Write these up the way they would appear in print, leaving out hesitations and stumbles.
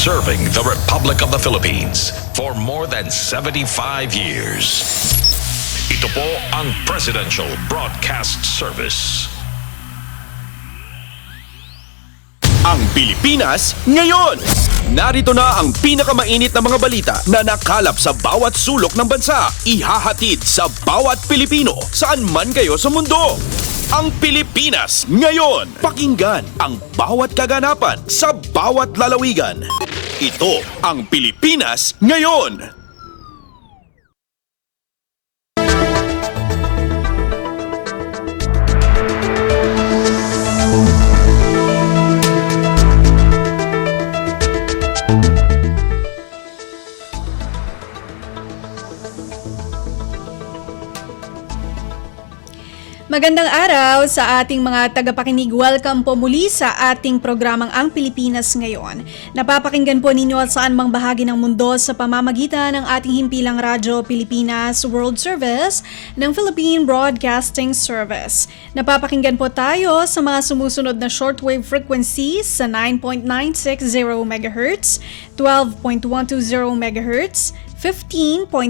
Serving the Republic of the Philippines for more than 75 years. Ito po ang Presidential Broadcast Service. Ang Pilipinas ngayon! Narito na ang pinakamainit na mga balita na nakalap sa bawat sulok ng bansa. Ihahatid sa bawat Pilipino saan man kayo sa mundo. Ang Pilipinas ngayon! Pakinggan ang bawat kaganapan sa bawat lalawigan. Ito ang Pilipinas ngayon! Magandang araw sa ating mga tagapakinig. Welcome po muli sa ating programang Ang Pilipinas Ngayon. Napapakinggan po ninyo at saan mang bahagi ng mundo sa pamamagitan ng ating himpilang radyo Pilipinas World Service ng Philippine Broadcasting Service. Napapakinggan po tayo sa mga sumusunod na shortwave frequencies sa 9.960 MHz, 12.120 MHz, 15.190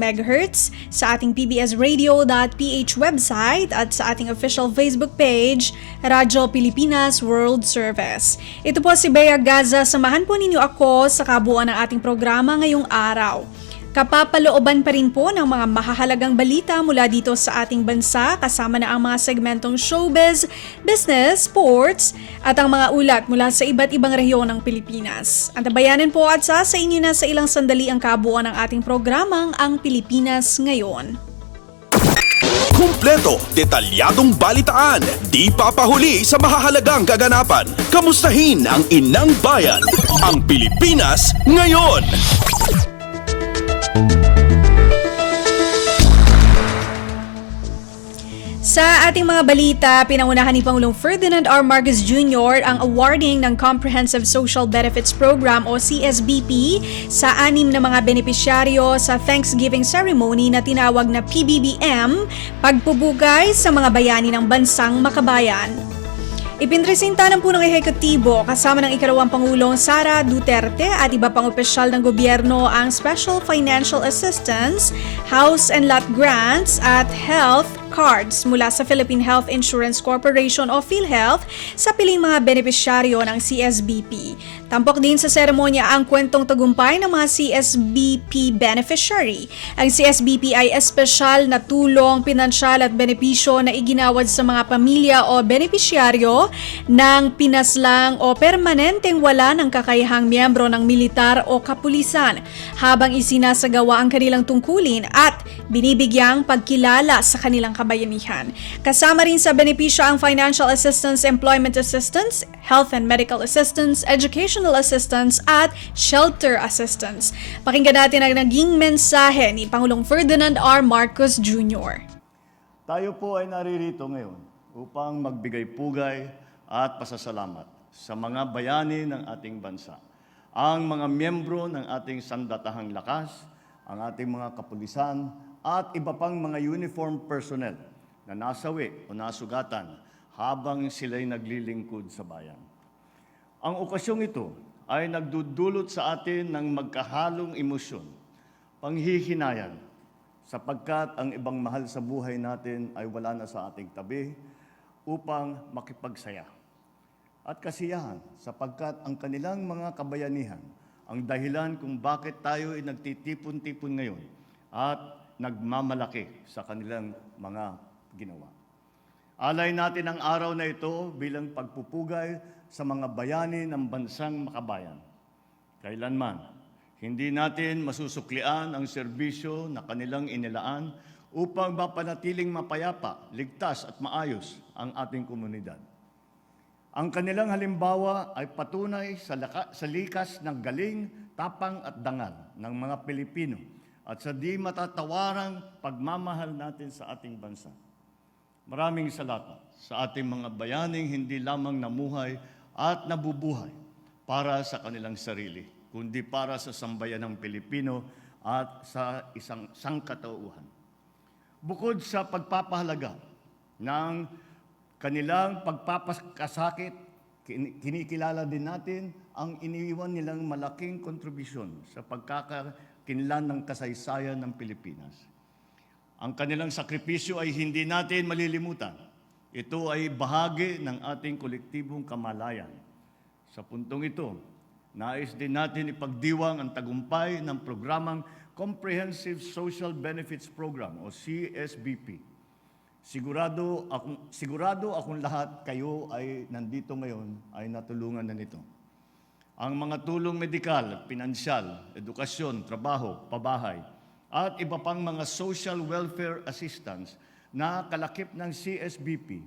MHz sa ating pbsradio.ph website at sa ating official Facebook page, Radyo Pilipinas World Service. Ito po si Bea Gaza. Samahan po ninyo ako sa kabuuan ng ating programa ngayong araw. Kapapalooban pa rin po ng mga mahahalagang balita mula dito sa ating bansa kasama na ang mga segmentong showbiz, business, sports at ang mga ulat mula sa iba't ibang rehiyon ng Pilipinas. Antabayanan po at sa inyo na sa ilang sandali ang kabuuan ng ating programang Ang Pilipinas Ngayon. Kumpleto, detalyadong balitaan, di papahuli sa mahahalagang kaganapan. Kamustahin ang inang bayan, ang Pilipinas ngayon! Sa ating mga balita, pinangunahan ni Pangulong Ferdinand R. Marcos Jr. ang awarding ng Comprehensive Social Benefits Program o CSBP sa 6 na mga benepisyaryo sa Thanksgiving ceremony na tinawag na PBBM, pagpupugay sa mga bayani ng bansang makabayan. Ipinresenta ng punong ehekutibo kasama ng ikalawang Pangulong Sara Duterte at iba pang opisyal ng gobyerno ang Special Financial Assistance, House and Lot Grants at Health Cards mula sa Philippine Health Insurance Corporation o PhilHealth sa piling mga benepisyaryo ng CSBP. Tampok din sa seremonya ang kwentong tagumpay ng mga CSBP beneficiary. Ang CSBP ay espesyal na tulong, pinansyal at benepisyo na iginawad sa mga pamilya o benepisyaryo ng pinaslang o permanenteng wala ng kakayahang miyembro ng militar o kapulisan habang isinasagawa ang kanilang tungkulin at binibigyang pagkilala sa kanilang kabayanihan. Kasama rin sa benepisyo ang financial assistance, employment assistance, health and medical assistance, educational assistance at shelter assistance. Pakinggan natin ang naging mensahe ni Pangulong Ferdinand R. Marcos Jr. Tayo po ay naririto ngayon upang magbigay pugay at pasasalamat sa mga bayani ng ating bansa, ang mga miyembro ng ating sandatahang lakas, ang ating mga kapulisan at iba pang mga uniform personnel na nasawi o nasugatan habang sila'y naglilingkod sa bayan. Ang okasyong ito ay nagdudulot sa atin ng magkahalong emosyon, panghihinayan, sapagkat ang ibang mahal sa buhay natin ay wala na sa ating tabi upang makipagsaya. At kasiyahan sapagkat ang kanilang mga kabayanihan ang dahilan kung bakit tayo ay nagtitipon-tipon ngayon at nagmamalaki sa kanilang mga ginawa. Alay natin ang araw na ito bilang pagpupugay sa mga bayani ng bansang makabayan. Kailanman, hindi natin masusuklian ang serbisyo na kanilang inilaan upang mapanatiling mapayapa, ligtas at maayos ang ating komunidad. Ang kanilang halimbawa ay patunay sa likas ng galing, tapang at dangal ng mga Pilipino at sa di matatawarang pagmamahal natin sa ating bansa. Maraming salamat sa ating mga bayaning hindi lamang namuhay at nabubuhay para sa kanilang sarili, kundi para sa sambayan ng Pilipino at sa isang sangkatauhan. Bukod sa pagpapahalaga ng kanilang pagpapakasakit kinikilala din natin ang iniiwan nilang malaking kontribusyon sa pagkakakinlan ng kasaysayan ng Pilipinas. Ang kanilang sakripisyo ay hindi natin malilimutan. Ito ay bahagi ng ating kolektibong kamalayan. Sa puntong ito, nais din natin ipagdiwang ang tagumpay ng programang Comprehensive Social Benefits Program o CSBP. Sigurado akong lahat kayo ay nandito ngayon ay natulungan na nito. Ang mga tulong medikal, pinansyal, edukasyon, trabaho, pabahay, at iba pang mga social welfare assistance na kalakip ng CSBP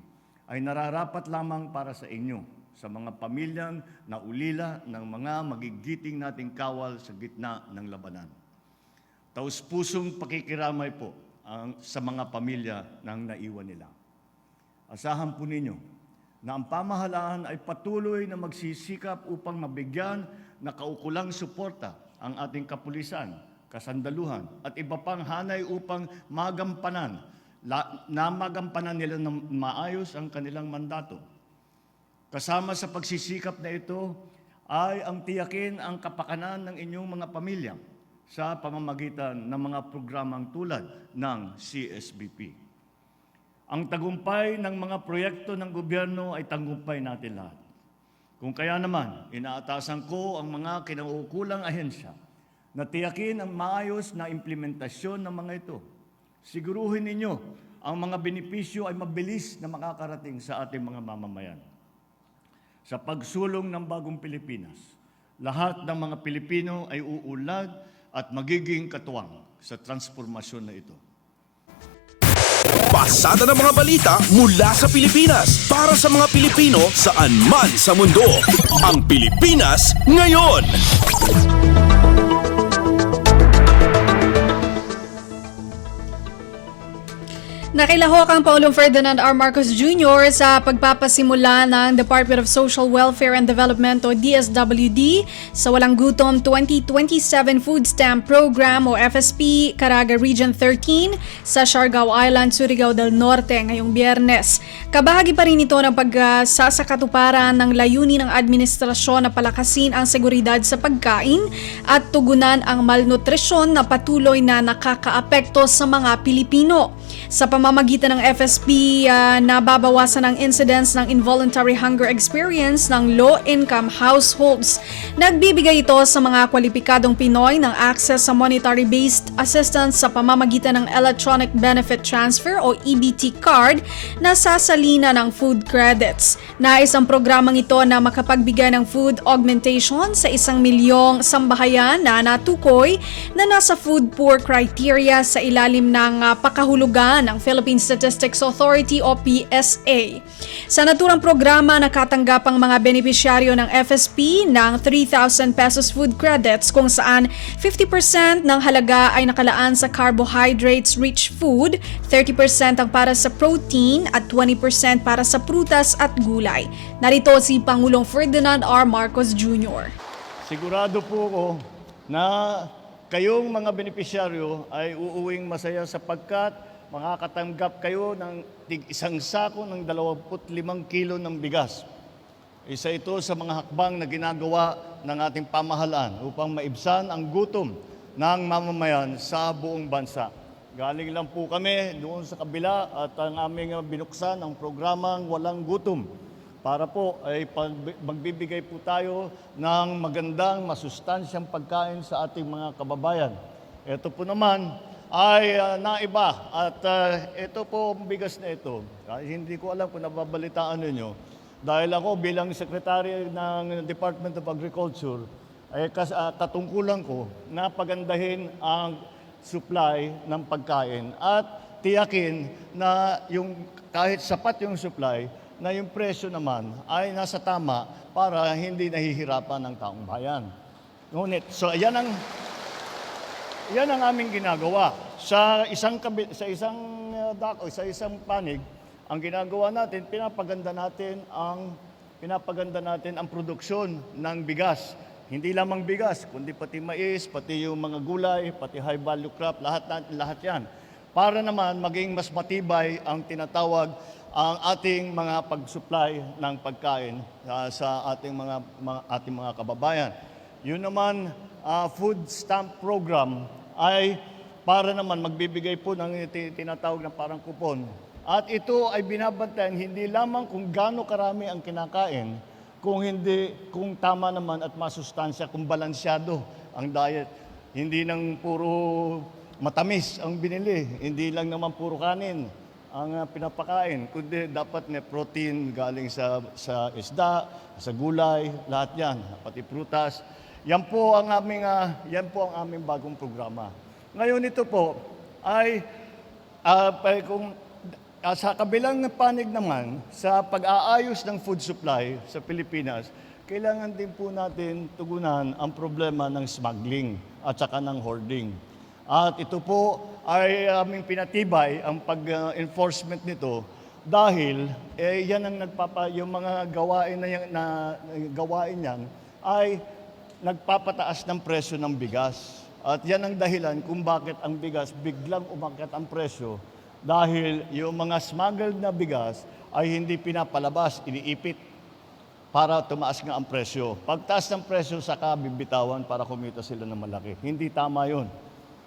ay nararapat lamang para sa inyo, sa mga pamilyang naulila ng mga magigiting nating kawal sa gitna ng labanan. Taus-pusong pakikiramay po sa mga pamilya ng naiwan nila. Asahan po ninyo na ang pamahalaan ay patuloy na magsisikap upang mabigyan na kaukulang suporta ang ating kapulisan, kasandaluhan at iba pang hanay upang magampanan nila ng maayos ang kanilang mandato. Kasama sa pagsisikap na ito ay ang tiyakin ang kapakanan ng inyong mga pamilya sa pamamagitan ng mga programang tulad ng CSBP. Ang tagumpay ng mga proyekto ng gobyerno ay tagumpay natin lahat. Kung kaya naman, inaatasan ko ang mga kinauukulang ahensya na tiyakin ang maayos na implementasyon ng mga ito. Siguruhin ninyo ang mga benepisyo ay mabilis na makakarating sa ating mga mamamayan. Sa pagsulong ng bagong Pilipinas, lahat ng mga Pilipino ay uulag at magiging katuwang sa transformasyon na ito. Pasada ng mga balita mula sa Pilipinas para sa mga Pilipino saan man sa mundo. Ang Pilipinas ngayon. Nakilahok ang Pangulong Ferdinand R. Marcos Jr. sa pagpapasimula ng Department of Social Welfare and Development o DSWD sa Walang Gutom 2027 Food Stamp Program o FSP Caraga Region 13 sa Siargao Island, Surigao del Norte ngayong Biyernes. Kabahagi pa rin ito ng pagsasakatuparan ng layunin ng administrasyon na palakasin ang seguridad sa pagkain at tugunan ang malnutrisyon na patuloy na nakakaapekto sa mga Pilipino. Sa pamamagitan ng FSP, nababawasan ang incidence ng involuntary hunger experience ng low-income households. Nagbibigay ito sa mga kwalipikadong Pinoy ng access sa monetary-based assistance sa pamamagitan ng Electronic Benefit Transfer o EBT card na sasalina ng food credits. Nais ang programang ito na makapagbigay ng food augmentation sa 1 milyong sambahayan na natukoy na nasa food poor criteria sa ilalim ng pakahulugan ng Philippine Statistics Authority o PSA. Sa naturang programa, nakatanggap ang mga benepisyaryo ng FSP ng 3,000 pesos food credits kung saan 50% ng halaga ay nakalaan sa carbohydrates-rich food, 30% ang para sa protein at 20% para sa prutas at gulay. Narito si Pangulong Ferdinand R. Marcos Jr. Sigurado po ako na kayong mga benepisyaryo ay uuwing masaya sapagkat makakatanggap kayo ng isang sako ng 25 kilo ng bigas. Isa ito sa mga hakbang na ginagawa ng ating pamahalaan upang maibsan ang gutom ng mamamayan sa buong bansa. Galing lang po kami doon sa kabila at ang aming binuksan ang programang Walang Gutom para po ay magbibigay po tayo ng magandang, masustansyang pagkain sa ating mga kababayan. Ito po naman ay naiba at ito po ang bigas na ito. Hindi ko alam kung nababalitaan ninyo dahil ako bilang Secretary ng Department of Agriculture ay katungkulan ko na pagandahin ang supply ng pagkain at tiyakin na yung kahit sapat yung supply na yung presyo naman ay nasa tama para hindi nahihirapan ng taong bayan. Ngunit, so yan ang aming ginagawa. Sa isang panig, ang ginagawa natin, pinapaganda natin ang produksyon ng bigas. Hindi lamang bigas, kundi pati mais, pati yung mga gulay, pati high value crop, lahat yan. Para naman maging mas matibay ang tinatawag ang ating mga pag-supply ng pagkain sa ating mga kababayan. Yun naman, food stamp program ay para naman magbibigay po ng tinatawag na parang kupon. At ito ay binabantayan hindi lamang kung gaano karami ang kinakain, kung tama naman at masustansya, kung balansyado ang diet. Hindi nang puro matamis ang binili, hindi lang naman puro kanin ang pinapakain, kundi dapat may protein galing sa isda, sa gulay, lahat yan, pati prutas. Yan po ang aming bagong programa. Ngayon ito po ay sa kabilang panig naman sa pag-aayos ng food supply sa Pilipinas, kailangan din po natin tugunan ang problema ng smuggling at saka ng hoarding. At ito po ay aming pinatibay ang pag-enforcement nito dahil yan ang yung mga gawain yan ay nagpapataas ng presyo ng bigas. At yan ang dahilan kung bakit ang bigas biglang umakyat ang presyo dahil yung mga smuggled na bigas ay hindi pinapalabas, iniipit para tumaas nga ang presyo. Pagtaas ng presyo, saka bibitawan para kumita sila ng malaki. Hindi tama yun.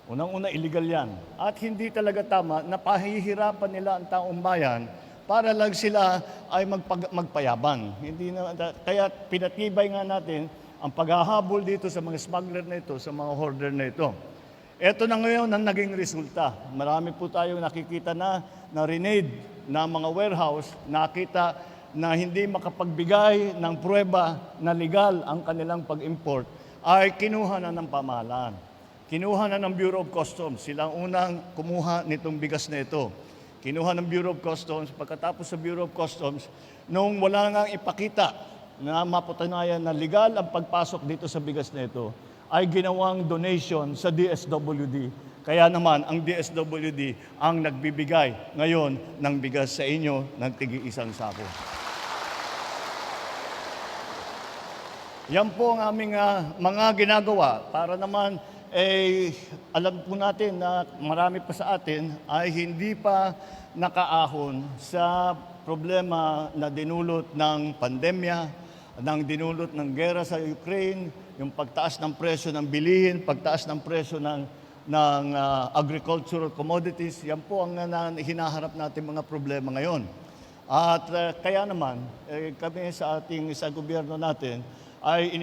Unang-una, illegal yan. At hindi talaga tama na pahihirapan nila ang taong bayan para lang sila ay magpayabang. Kaya pinatibay nga natin ang paghahabol dito sa mga smuggler na ito, sa mga hoarder na ito. Ito na ngayon ang naging resulta. Marami po tayong nakikita na renade na mga warehouse, nakita na hindi makapagbigay ng pruweba na legal ang kanilang pag-import, ay kinuha na ng pamahalaan. Kinuha na ng Bureau of Customs. Sila ang unang kumuha nitong bigas na ito. Kinuha ng Bureau of Customs. Pagkatapos sa Bureau of Customs, nung wala nang ipakita na mapatunayan na legal ang pagpasok dito sa bigas na ito, ay ginawang donation sa DSWD. Kaya naman, ang DSWD ang nagbibigay ngayon ng bigas sa inyo ng tig-isang sako. Yan po ang aming mga ginagawa para naman alam po natin na marami pa sa atin ay hindi pa nakaahon sa problema na dinulot ng pandemya, ng dinulot ng gera sa Ukraine, yung pagtaas ng presyo ng bilihin, pagtaas ng presyo ng agricultural commodities. Yan po ang hinaharap natin mga problema ngayon. At kaya naman, kami sa gobyerno natin, ay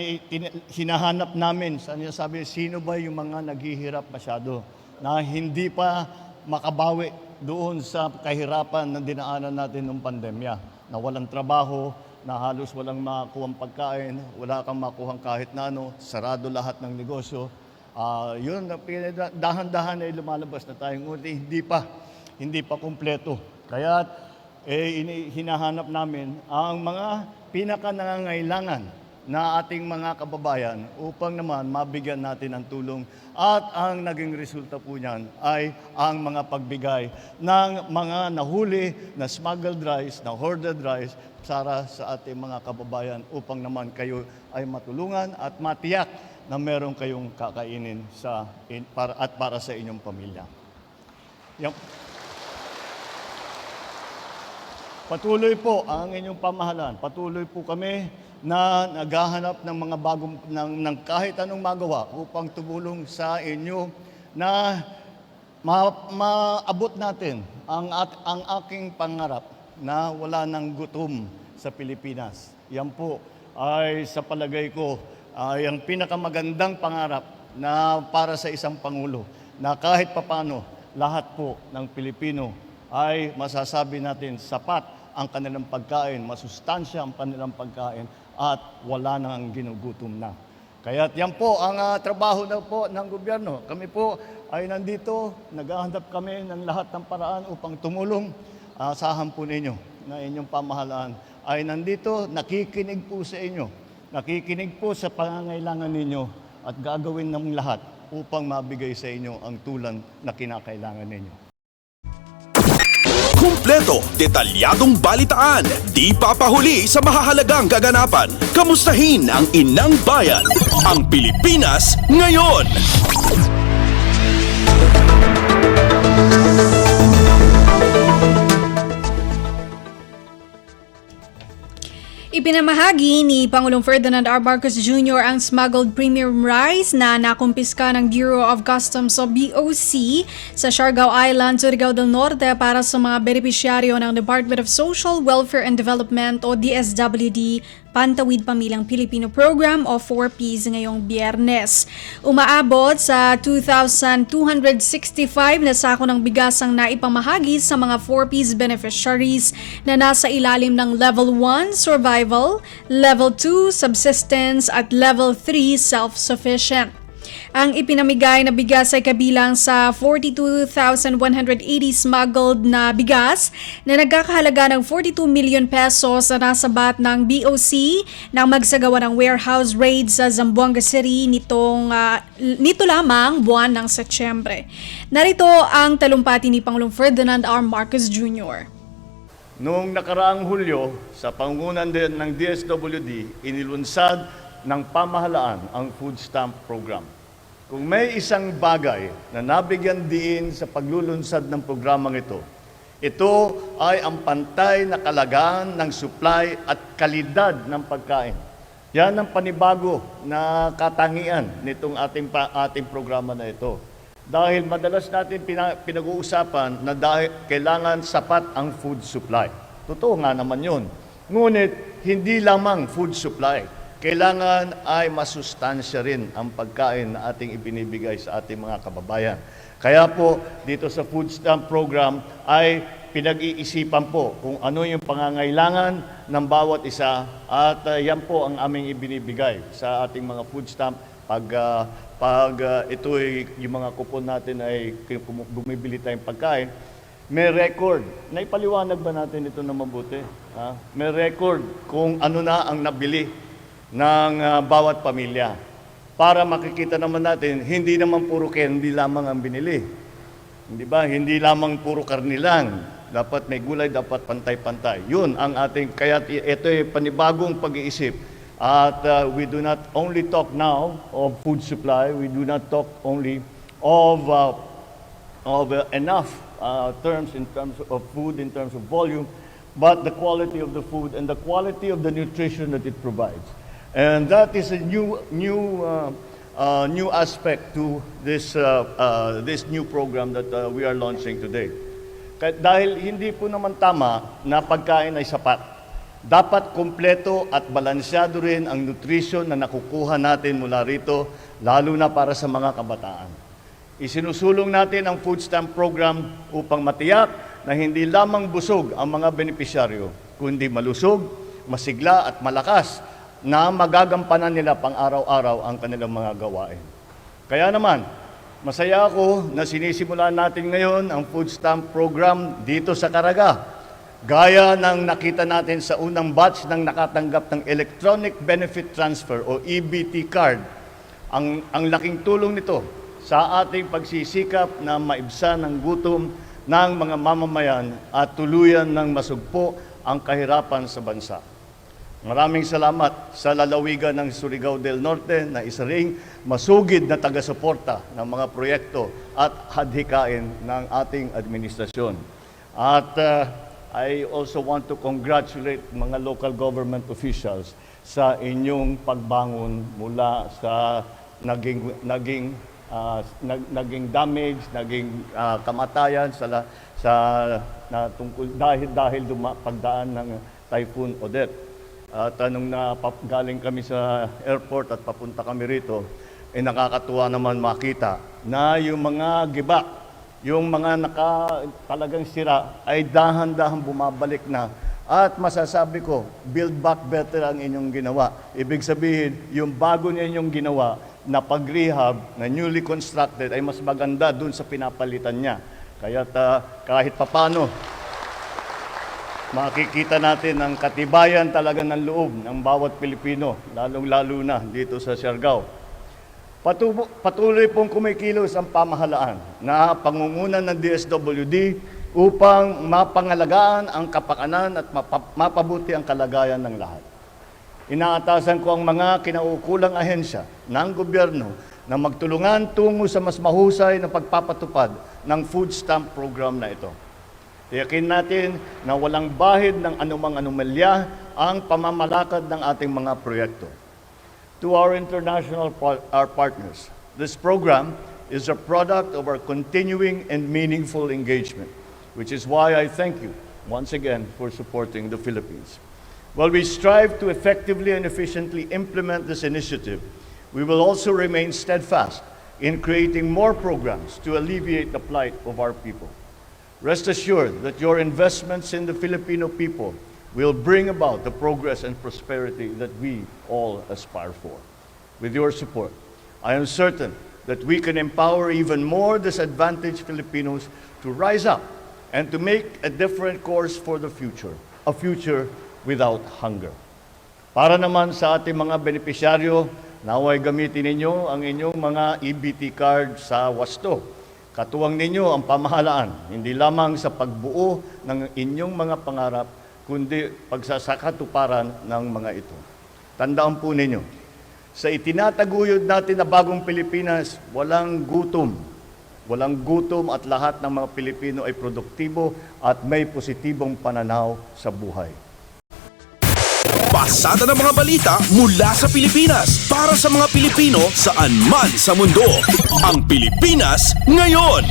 hinahanap namin, sabi, sino ba yung mga naghihirap masyado na hindi pa makabawi doon sa kahirapan na dinaanan natin ng pandemya, na walang trabaho, na halos walang makuhang pagkain, wala kang makuhang kahit na ano, sarado lahat ng negosyo. Yun, dahan-dahan ay lumalabas na tayong hindi pa kumpleto. Kaya hinahanap namin ang mga pinaka-nangangailangan na ating mga kababayan upang naman mabigyan natin ng tulong. At ang naging resulta po niyan ay ang mga pagbigay ng mga nahuli na smuggled rice, na hoarded rice para sa ating mga kababayan upang naman kayo ay matulungan at matiyak na meron kayong kakainin para sa inyong pamilya. Patuloy po ang inyong pamahalaan. Patuloy po kami na naghahanap ng mga ng kahit anong magawa upang tumulong sa inyo na maabot natin ang aking pangarap na wala ng gutom sa Pilipinas. Yan po ay sa palagay ko ay ang pinakamagandang pangarap na para sa isang Pangulo na kahit papano lahat po ng Pilipino ay masasabi natin sapat ang kanilang pagkain, masustansya ang kanilang pagkain at wala nang ginugutom na. Kaya yan po ang trabaho na po ng gobyerno. Kami po ay nandito, naghahanap kami ng lahat ng paraan upang tumulong. Asahan po ninyo na inyong pamahalaan ay nandito, nakikinig po sa inyo. Nakikinig po sa pangangailangan ninyo at gagawin ng lahat upang mabigay sa inyo ang tulong na kinakailangan ninyo. Kumpleto, detalyadong balitaan, di papahuli sa mahahalagang kaganapan. Kamustahin ang inang bayan, ang Pilipinas ngayon. Ipinamahagi ni Pangulong Ferdinand R. Marcos Jr. ang smuggled premium rice na nakumpiska ng Bureau of Customs o BOC sa Siargao Island, Surigao del Norte para sa mga benepisyaryo ng Department of Social Welfare and Development o DSWD Pantawid Pamilyang Pilipino Program o 4Ps ngayong Biyernes. Umaabot sa 2,265 na sako ng bigas ang naipamahagi sa mga 4Ps beneficiaries na nasa ilalim ng Level 1 Survival, Level 2 Subsistence at Level 3 Self-Sufficient. Ang ipinamigay na bigas ay kabilang sa 42,180 smuggled na bigas na nagkakahalaga ng 42 million pesos na nasabat ng BOC nang magsagawa ng warehouse raid sa Zamboanga City nito lamang buwan ng Setyembre. Narito ang talumpati ni Pangulong Ferdinand R. Marcos Jr. Noong nakaraang Hulyo, sa pangunan din ng DSWD, inilunsad ng pamahalaan ang food stamp program. Kung may isang bagay na nabigyan diin sa paglulunsad ng programang ito ay ang pantay na kalagahan ng supply at kalidad ng pagkain. Yan ang panibago na katangian nitong ating programa na ito. Dahil madalas natin pinag-uusapan na kailangan sapat ang food supply. Totoo nga naman yun. Ngunit hindi lamang food supply. Kailangan ay masustansya rin ang pagkain na ating ibinibigay sa ating mga kababayan. Kaya po, dito sa food stamp program ay pinag-iisipan po kung ano yung pangangailangan ng bawat isa at yan po ang aming ibinibigay sa ating mga food stamp pag ito'y yung mga kupon natin ay bumibili tayong pagkain. May record. Naipaliwanag ba natin ito na mabuti? May record kung ano na ang nabili ng bawat pamilya. Para makikita naman natin, hindi naman puro candy lamang ang binili. Hindi ba? Hindi lamang puro karni lang. Dapat may gulay, dapat pantay-pantay. Yun ang ating, kaya ito ay panibagong pag-iisip. At we do not only talk now of food supply, we do not talk only of enough terms in terms of food, in terms of volume, but the quality of the food and the quality of the nutrition that it provides. And that is a new aspect to this new program that we are launching today. Dahil hindi po naman tama na pagkain ay sapat. Dapat kumpleto at balansyado rin ang nutrition na nakukuha natin mula rito, lalo na para sa mga kabataan. Isinusulong natin ang food stamp program upang matiyak na hindi lamang busog ang mga benepisyaryo, kundi malusog, masigla at malakas na magagampanan nila pang araw-araw ang kanilang mga gawain. Kaya naman, masaya ako na sinisimulan natin ngayon ang food stamp program dito sa Caraga. Gaya ng nakita natin sa unang batch ng nakatanggap ng Electronic Benefit Transfer o EBT card, ang laking tulong nito sa ating pagsisikap na maibsan ang gutom ng mga mamamayan at tuluyan ng masugpo ang kahirapan sa bansa. Maraming salamat sa lalawigan ng Surigao del Norte na isa ring masugid na taga-suporta ng mga proyekto at hadhikain ng ating administrasyon. At I also want to congratulate mga local government officials sa inyong pagbangon mula sa naging damage, naging kamatayan dahil pagdaan ng Typhoon Odette. At nung galing kami sa airport at papunta kami rito, nakakatuwa naman makita na yung mga giba, yung mga talagang sira ay dahan-dahan bumabalik na. At masasabi ko, build back better ang inyong ginawa. Ibig sabihin, yung bago niya inyong ginawa na pag-rehab, na newly constructed, ay mas maganda dun sa pinapalitan niya. Kaya kahit papano, makikita natin ang katibayan talaga ng loob ng bawat Pilipino, lalong-lalo na dito sa Siargao. Patuloy pong kumikilos ang pamahalaan na pangungunan ng DSWD upang mapangalagaan ang kapakanan at mapabuti ang kalagayan ng lahat. Inaatasan ko ang mga kinaukulang ahensya ng gobyerno na magtulungan tungo sa mas mahusay na pagpapatupad ng food stamp program na ito. Tiyakin natin na walang bahid ng anumang anomalya ang pamamalakad ng ating mga proyekto. To our international our partners, this program is a product of our continuing and meaningful engagement, which is why I thank you once again for supporting the Philippines. While we strive to effectively and efficiently implement this initiative, we will also remain steadfast in creating more programs to alleviate the plight of our people. Rest assured that your investments in the Filipino people will bring about the progress and prosperity that we all aspire for. With your support, I am certain that we can empower even more disadvantaged Filipinos to rise up and to make a different course for the future, a future without hunger. Para naman sa ating mga benepisyaryo, naway gamitin ninyo ang inyong mga EBT card sa wasto. Katuwang ninyo ang pamahalaan, hindi lamang sa pagbuo ng inyong mga pangarap, kundi pagsasakatuparan ng mga ito. Tandaan po ninyo, sa itinataguyod natin na bagong Pilipinas, walang gutom. Walang gutom at lahat ng mga Pilipino ay produktibo at may positibong pananaw sa buhay. Pasada ng mga balita mula sa Pilipinas para sa mga Pilipino saan man sa mundo. Ang Pilipinas ngayon.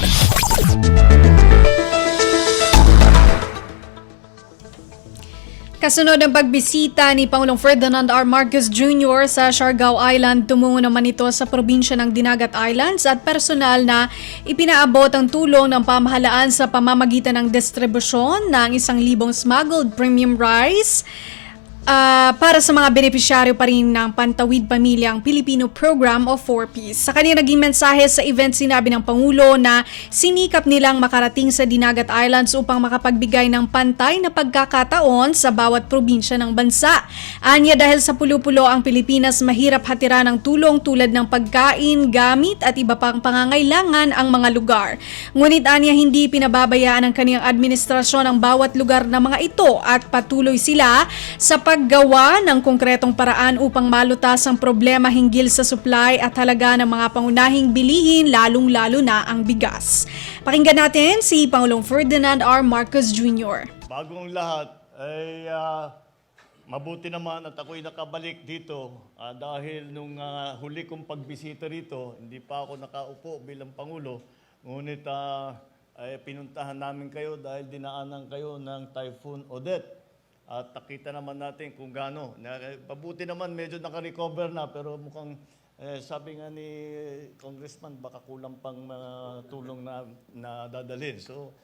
Kasunod ng pagbisita ni Pangulong Ferdinand R. Marcos Jr. sa Siargao Island, tumungo naman ito sa probinsya ng Dinagat Islands at personal na ipinaabot ang tulong ng pamahalaan sa pamamagitan ng distribusyon ng 1,000 smuggled premium rice para sa mga benepisyaryo pa rin ng Pantawid Pamilyang Pilipino Program o 4Ps. Sa kanyang naging mensahe sa event, sinabi ng Pangulo na sinikap nilang makarating sa Dinagat Islands upang makapagbigay ng pantay na pagkakataon sa bawat probinsya ng bansa. Anya, dahil sa pulo-pulo ang Pilipinas, mahirap hatiran ng tulong tulad ng pagkain, gamit at iba pang pangangailangan ang mga lugar. Ngunit anya, hindi pinababayaan ng kanyang administrasyon ang bawat lugar na mga ito at patuloy sila sa paggawa ng konkretong paraan upang malutas ang problema hinggil sa supply at halaga ng mga pangunahing bilihin, lalong-lalo na ang bigas. Pakinggan natin si Pangulong Ferdinand R. Marcos Jr. Bagong lahat ay mabuti naman at ako'y nakabalik dito dahil nung huli kong pagbisita rito, hindi pa ako nakaupo bilang Pangulo, ngunit ay pinuntahan namin kayo dahil dinaanan kayo ng Typhoon Odette. At nakita naman natin kung gaano. Pabuti naman, medyo naka-recover na, pero mukhang sabi nga ni Congressman, baka kulang pang tulong na dadalhin. So,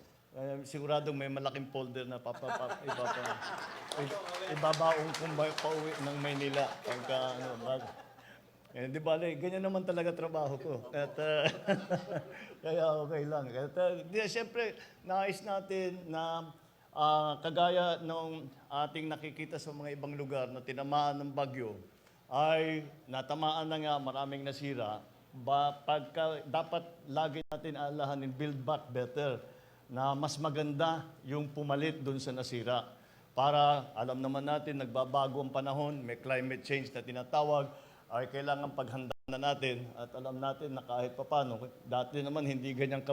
siguradong may malaking folder na ibabaong kung pauwi ng Maynila. Di ba, ganyan naman talaga trabaho ko. At, kaya okay lang. Siyempre, nais natin na kagaya ng ating nakikita sa mga ibang lugar na tinamaan ng bagyo, ay natamaan na nga, maraming nasira, dapat lagi natin alahanin, build back better, na mas maganda yung pumalit dun sa nasira. Para alam naman natin, nagbabago ang panahon, may climate change na tinatawag, ay kailangan paghandaan na natin at alam natin na kahit papano, dati naman hindi ganyan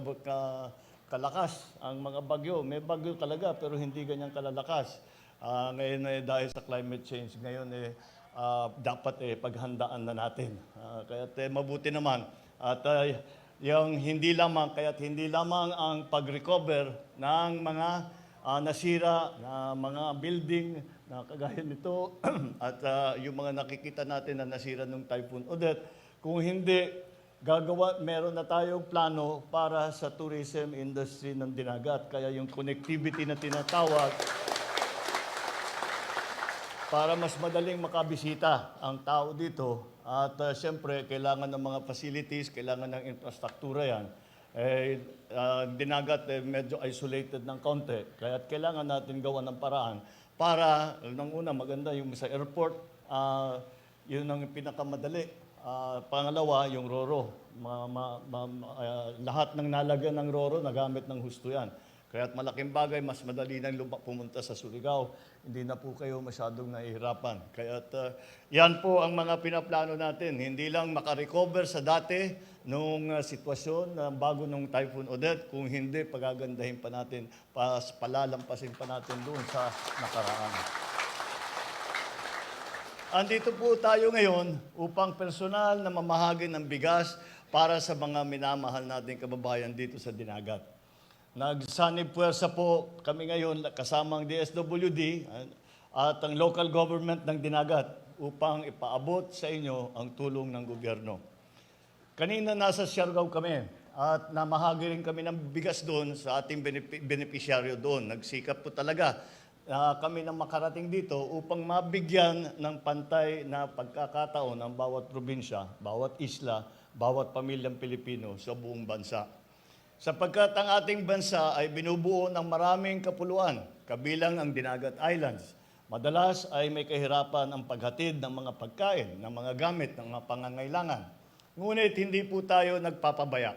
kalakas ang mga bagyo. May bagyo talaga pero hindi ganyan kalalakas. Ngayon dahil sa climate change, ngayon dapat paghandaan na natin. Kaya mabuti naman. At yung hindi lamang ang pag-recover ng mga nasira na mga building na kagaya nito at yung mga nakikita natin na nasira ng Typhoon Odette, kung hindi meron na tayong plano para sa tourism industry ng Dinagat. Kaya yung connectivity na tinatawag, para mas madaling makabisita ang tao dito. At siyempre, kailangan ng mga facilities, kailangan ng infrastruktura yan. Dinagat medyo isolated ng konti. Kaya kailangan natin gawa ng paraan para, nang una, maganda yung sa airport, yun ang pinakamadali. Pangalawa, yung Roro. Lahat ng nalagyan ng Roro, nagamit ng husto yan. Kaya't malaking bagay, mas madali nang pumunta sa Surigao. Hindi na po kayo masyadong nahihirapan. Kaya't yan po ang mga pinaplano natin. Hindi lang makarecover sa dati nung sitwasyon na bago nung Typhoon Odette, kung hindi, pagagandahin pa natin, palalampasin pa natin doon sa nakaraan. Andito po tayo ngayon upang personal na mamahagi ng bigas para sa mga minamahal nating kababayan dito sa Dinagat. Nagsanib puwersa po kami ngayon kasamang DSWD at ang local government ng Dinagat upang ipaabot sa inyo ang tulong ng gobyerno. Kanina nasa Siargao kami at namahagi rin kami ng bigas doon sa ating benepisyaryo doon. Nagsikap po talaga kami na makarating dito upang mabigyan ng pantay na pagkakataon ang bawat probinsya, bawat isla, bawat pamilyang Pilipino sa buong bansa. Sapagkat ang ating bansa ay binubuo ng maraming kapuluan, kabilang ang Dinagat Islands. Madalas ay may kahirapan ang paghatid ng mga pagkain, ng mga gamit, ng mga pangangailangan. Ngunit hindi po tayo nagpapabaya.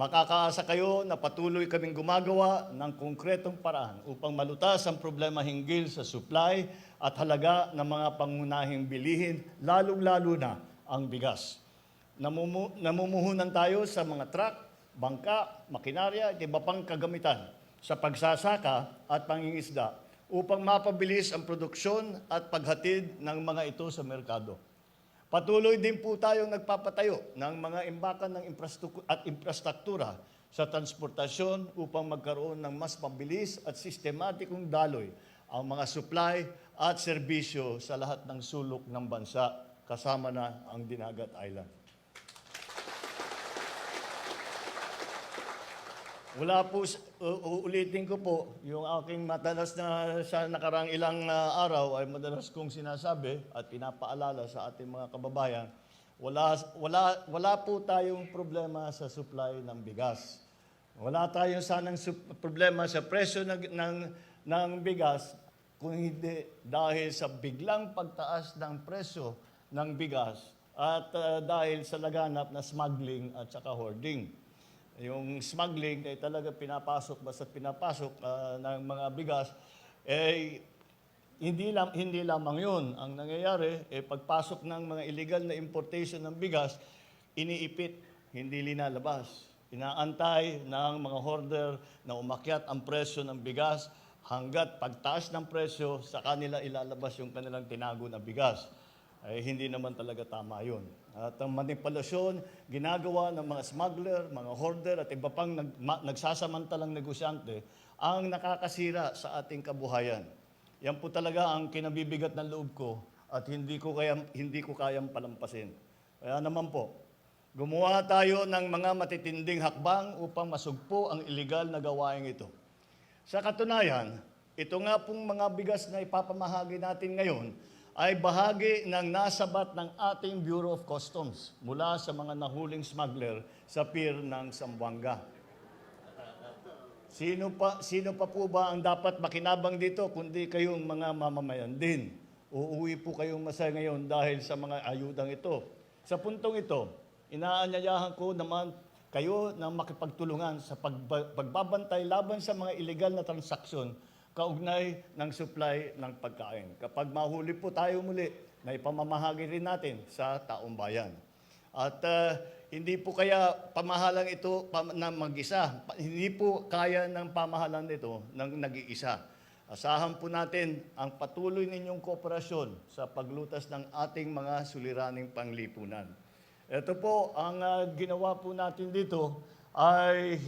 Makakaasa kayo na patuloy kaming gumagawa ng konkretong paraan upang malutas ang problema hinggil sa supply at halaga ng mga pangunahing bilihin, lalong-lalo na ang bigas. Namumuhunan tayo sa mga truck, bangka, makinarya at iba pang kagamitan sa pagsasaka at pangingisda upang mapabilis ang produksyon at paghatid ng mga ito sa merkado. Patuloy din po tayong nagpapatayo ng mga imbakan ng infrastruktura sa transportasyon upang magkaroon ng mas mabilis at sistematikong daloy ang mga supply at serbisyo sa lahat ng sulok ng bansa, kasama na ang Dinagat Island. Wala po, uulitin ko po, yung aking madalas na sa nakarang ilang araw ay madalas kong sinasabi at pinapaalala sa ating mga kababayan, wala po tayong problema sa supply ng bigas. Wala tayong sanang problema sa presyo ng bigas kung hindi dahil sa biglang pagtaas ng presyo ng bigas at dahil sa laganap na smuggling at saka hoarding. Yung smuggling ay talaga pinapasok ng mga bigas, hindi lamang yun. Ang nangyayari, pagpasok ng mga illegal na importation ng bigas, iniipit, hindi linalabas. Inaantay ng mga hoarder na umakyat ang presyo ng bigas hanggat pagtaas ng presyo sa kanila ilalabas yung kanilang tinago na bigas. Hindi naman talaga tama yun. At ang manipulasyon, ginagawa ng mga smuggler, mga hoarder at iba pang nagsasamantalang negosyante ang nakakasira sa ating kabuhayan. Yan po talaga ang kinabibigat ng loob ko at hindi ko kayang palampasin. Kaya naman po, gumawa tayo ng mga matitinding hakbang upang masugpo ang iligal na gawain ito. Sa katunayan, ito nga pong mga bigas na ipapamahagi natin ngayon ay bahagi ng nasabat ng ating Bureau of Customs mula sa mga nahuling smuggler sa pier ng Zamboanga. Sino pa po ba ang dapat makinabang dito kundi kayong mga mamamayan din? Uuwi po kayong masaya ngayon dahil sa mga ayudang ito. Sa puntong ito, inaanyayahan ko naman kayo na makipagtulungan sa pagbabantay laban sa mga illegal na transaksyon kaugnay ng supply ng pagkain. Kapag mahuli po tayo muli, na ipamamahagi rin natin sa taong bayan. At hindi po kaya pamahalang ito na mag-isa. Hindi po kaya ng pamahalan nito ng nag-iisa. Asahan po natin ang patuloy ninyong kooperasyon sa paglutas ng ating mga suliraning panglipunan. Ito po ang ginawa po natin dito ay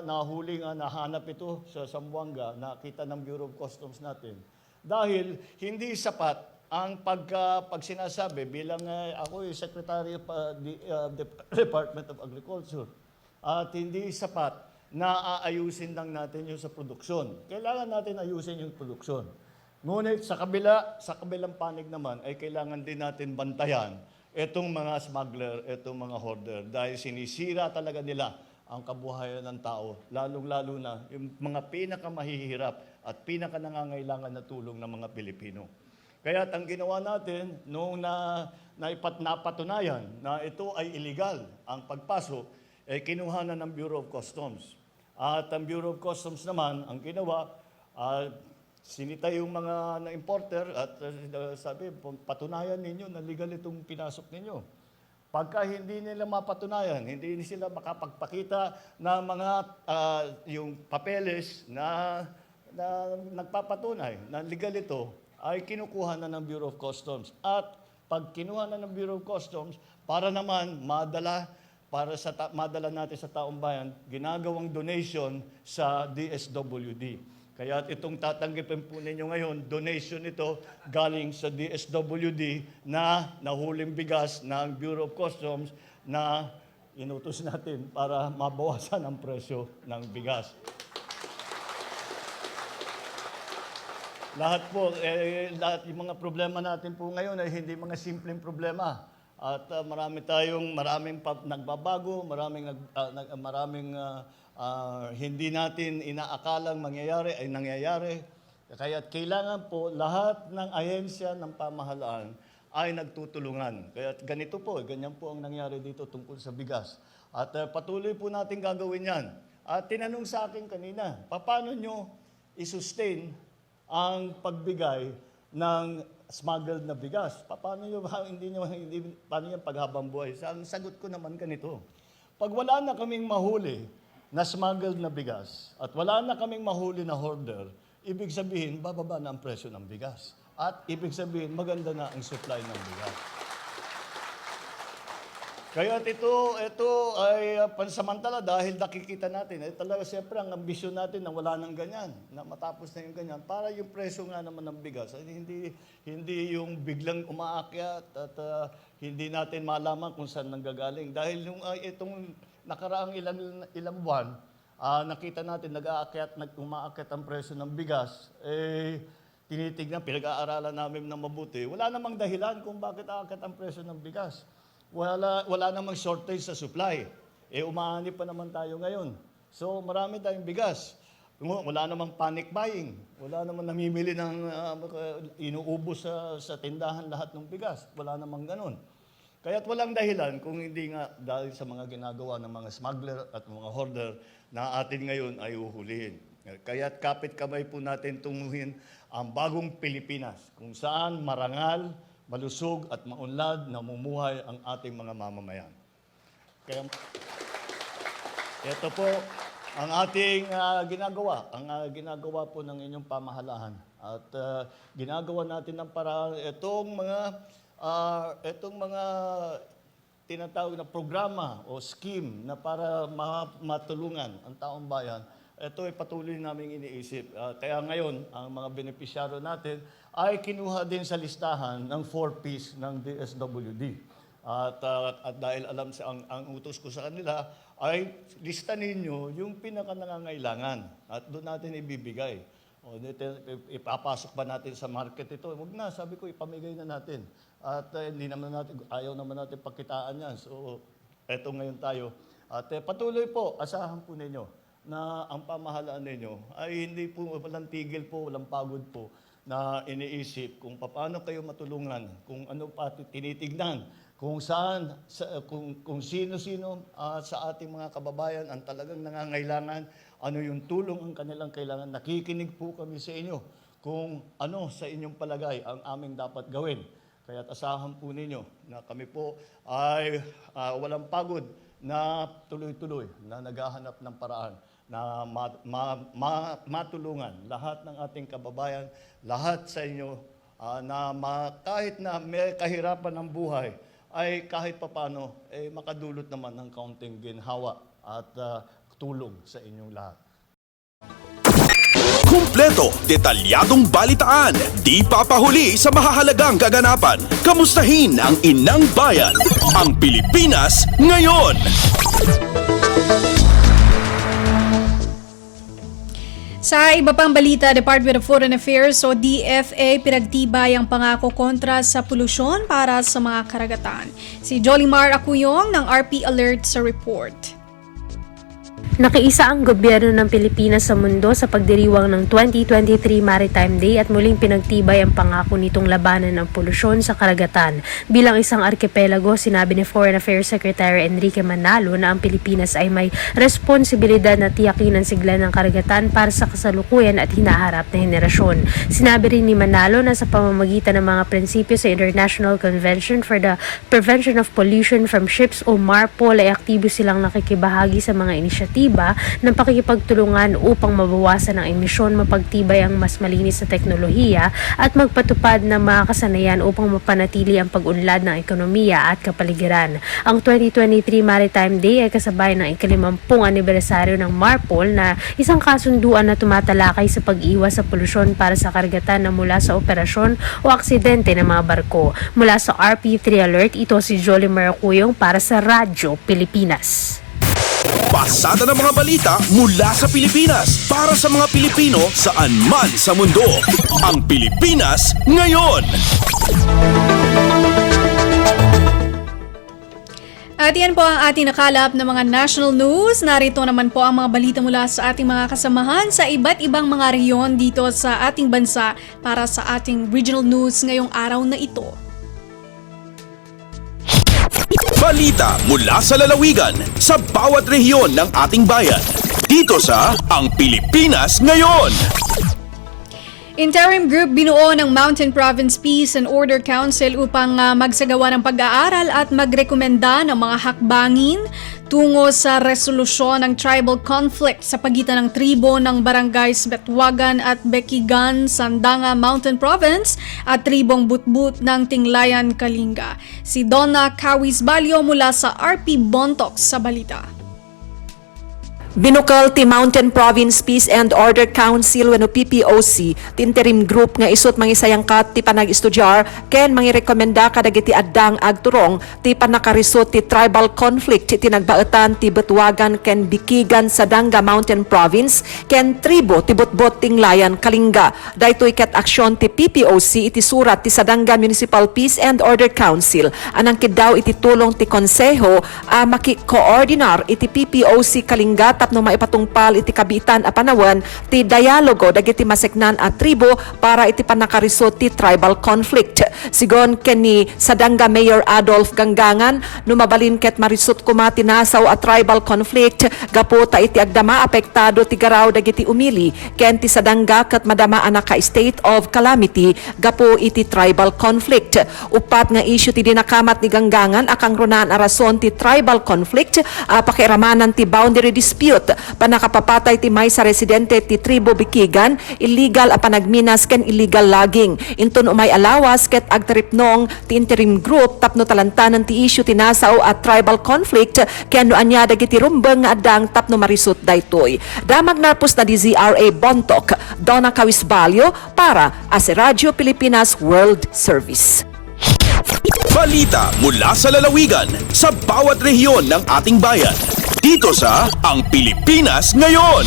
nahuli nga, nahanap ito sa Zamboanga, nakita ng Bureau of Customs natin. Dahil hindi sapat ang pag sinasabi bilang ako ay Secretary of the Department of Agriculture at hindi sapat na aayusin lang natin yung sa produksyon. Kailangan natin ayusin yung produksyon. Ngunit sa kabilang panig naman ay kailangan din natin bantayan itong mga smuggler, itong mga hoarder dahil sinisira talaga nila ang kabuhayan ng tao, lalong-lalo na yung mga pinakamahihirap at pinakanangangailangan na tulong ng mga Pilipino. Kaya ang ginawa natin noong napatunayan na ito ay illegal ang pagpasok, kinuha na ng Bureau of Customs. At ang Bureau of Customs naman, ang ginawa, sinita yung mga na-importer at sabi, patunayan ninyo na legal itong pinasok ninyo. Pagka hindi nila mapatunayan, hindi sila makapagpakita na mga yung papeles na nagpapatunay na legal ito, ay kinukuha na ng Bureau of Customs. At pag kinuha na ng Bureau of Customs, para naman madala natin sa taong bayan, ginagawang donation sa DSWD. Kaya itong tatanggapin po ninyo ngayon, donation ito galing sa DSWD na nahuling bigas ng Bureau of Customs na inutos natin para mabawasan ang presyo ng bigas. Lahat lahat yung mga problema natin po ngayon ay hindi mga simpleng problema. At maraming nagbabago, maraming hindi natin inaakalang mangyayari ay nangyayari. Kaya kailangan po lahat ng ahensya ng pamahalaan ay nagtutulungan. Kaya ganito po, ganyan po ang nangyari dito tungkol sa bigas. At patuloy po natin gagawin yan. At tinanong sa akin kanina, paano nyo i-sustain ang pagbigay ng smuggled na bigas? Paano paano yan paghabang buhay? Ang sagot ko naman ganito. Pag wala na kaming mahuli na smuggled na bigas at wala na kaming mahuli na hoarder, ibig sabihin, bababa na ang presyo ng bigas. At ibig sabihin, maganda na ang supply ng bigas. Kaya ito ay pansamantala dahil nakikita natin. Talaga siyempre ang ambisyon natin na wala nang ganyan, na matapos na yung ganyan, para yung presyo nga naman ng bigas, ay hindi yung biglang umaakyat at hindi natin malaman kung saan nanggagaling. Dahil itong nakaraang ilang buwan, nakita natin umaakyat ang presyo ng bigas, tinitignan, pinag-aaralan namin ng mabuti. Wala namang dahilan kung bakit aakyat ang presyo ng bigas. Wala namang shortage sa supply. Umaani pa naman tayo ngayon. So marami tayong bigas. Wala namang panic buying. Wala namang namimili ng inuubos sa tindahan lahat ng bigas. Wala namang ganun. Kaya't walang dahilan kung hindi nga dahil sa mga ginagawa ng mga smuggler at mga hoarder na atin ngayon ay uhulihin. Kaya't kapit kamay po natin tunguhin ang bagong Pilipinas kung saan marangal, malusog at maunlad na mumuhay ang ating mga mamamayan. Kaya ito po ang ating ginagawa, ginagawa po ng inyong pamahalaan. At ginagawa natin ng paraan itong mga tinatawag na programa o scheme na para matulungan ang taong bayan. Ito ay patuloy namin iniisip. Kaya ngayon, ang mga benepisyaryo natin ay kinuha din sa listahan ng 4Ps ng DSWD. At dahil alam ang utos ko sa kanila, ay lista ninyo yung pinaka-nangangailangan at doon natin ibibigay. Ipapasok ba natin sa market ito? Huwag na, sabi ko, ipamigay na natin. At ayaw naman natin pakitaan yan. So, eto ngayon tayo. At patuloy po, asahan po ninyo na ang pamahalaan ninyo ay hindi po, walang tigil po, walang pagod po na iniisip kung paano kayo matulungan, kung ano pa tinitignan, kung saan, kung sino-sino sa ating mga kababayan ang talagang nangangailangan, ano yung tulong ang kanilang kailangan. Nakikinig po kami sa inyo kung ano sa inyong palagay ang aming dapat gawin. Kaya't asahan po ninyo na kami po ay walang pagod na tuloy-tuloy na naghahanap ng paraan na matulungan lahat ng ating kababayan, lahat sa inyo, kahit na may kahirapan ng buhay, ay kahit papano, makadulot naman ng kaunting ginhawa at tulong sa inyong lahat. Kumpleto, detalyadong balitaan, di papahuli sa mahahalagang kaganapan. Kamustahin ang inang bayan, ang Pilipinas ngayon. Sa iba pang balita, Department of Foreign Affairs o DFA pinagtibay ang pangako kontra sa polusyon para sa mga karagatan. Si Jolimar Acuyong ng RP Alert sa report. Nakiisa ang gobyerno ng Pilipinas sa mundo sa pagdiriwang ng 2023 Maritime Day at muling pinagtibay ang pangako nitong labanan ng polusyon sa karagatan. Bilang isang arkipelago, sinabi ni Foreign Affairs Secretary Enrique Manalo na ang Pilipinas ay may responsibilidad na tiyakin ang sigla ng karagatan para sa kasalukuyan at hinaharap na henerasyon. Sinabi rin ni Manalo na sa pamamagitan ng mga prinsipyo sa International Convention for the Prevention of Pollution from Ships o MARPOL ay aktibo silang nakikibahagi sa mga inisyatiba ng pakikipagtulungan upang mabawasan ang emisyon, mapagtibay ang mas malinis na teknolohiya at magpatupad ng mga kasanayan upang mapanatili ang pag-unlad ng ekonomiya at kapaligiran. Ang 2023 Maritime Day ay kasabay ng ika-50 anibersaryo ng MARPOL na isang kasunduan na tumatalakay sa pag-iwas sa polusyon para sa karagatan na mula sa operasyon o aksidente ng mga barko. Mula sa RP3 Alert, ito si Jolie Maracuyong para sa Radyo Pilipinas. Pasada ng mga balita mula sa Pilipinas para sa mga Pilipino saan man sa mundo. Ang Pilipinas ngayon. At yan po ang ating nakalap na mga national news. Narito naman po ang mga balita mula sa ating mga kasamahan sa iba't ibang mga rehiyon dito sa ating bansa para sa ating regional news ngayong araw na ito. Balita mula sa lalawigan sa bawat rehiyon ng ating bayan. Dito sa Ang Pilipinas Ngayon. Interim group binuo ng Mountain Province Peace and Order Council upang magsagawa ng pag-aaral at magrekomenda ng mga hakbangin tungo sa resolusyon ng tribal conflict sa pagitan ng tribo ng barangays Betwagan at Bekigan, Sandanga Mountain Province at tribong Butbut ng Tinglayan, Kalinga. Si Donna Kawis Balyo mula sa RP Bontoc sa balita. Binukal ti Mountain Province Peace and Order Council wenno PPOC ti interim group nga isut mangisayangkat ti panag-estudyar ken mangirekomenda kadagiti addang agturong ti panakarisot ti tribal conflict ti nagbaetan ti Betwagan ken Bikigan sa Danga Mountain Province ken tribo ti Butbut Tinglayan, Kalinga. Daytoy ket aksyon ti PPOC iti surat ti Sadanga Municipal Peace and Order Council anang daw iti tulong ti konseho maki-coordinar iti PPOC Kalinga tapno maipatungpal iti kabitan a panawan ti dialogo dagiti maseknan a tribo para iti panakarisot ti tribal conflict. Sigon ken ni Sadanga Mayor Adolf Ganggangan numabalin ket marisot kuma tinasaw a tribal conflict gapo ta iti agdama apektado ti garaw dagiti umili ken ti Sadanga ket madama anaka state of calamity gapo iti tribal conflict. Upat nga issue ti dinakamat ni Ganggangan akang runan a rason ti tribal conflict pakiramanan ti boundary dispute panakapapatay ti may sa residente ti tribo Bikigan, illegal a panagminas ken illegal logging. Inton umay alawas ket agtripnong ti interim group tapno talantanan ti issue tinasaw at tribal conflict ken no anya dagiti rumbeng nga addang tapno marisut daytoy. Damag narpos na di ZRA Bontoc, Donna Kawis Balyo para as Radyo Pilipinas World Service. Balita mula sa lalawigan sa bawat rehiyon ng ating bayan. Dito sa Ang Pilipinas Ngayon.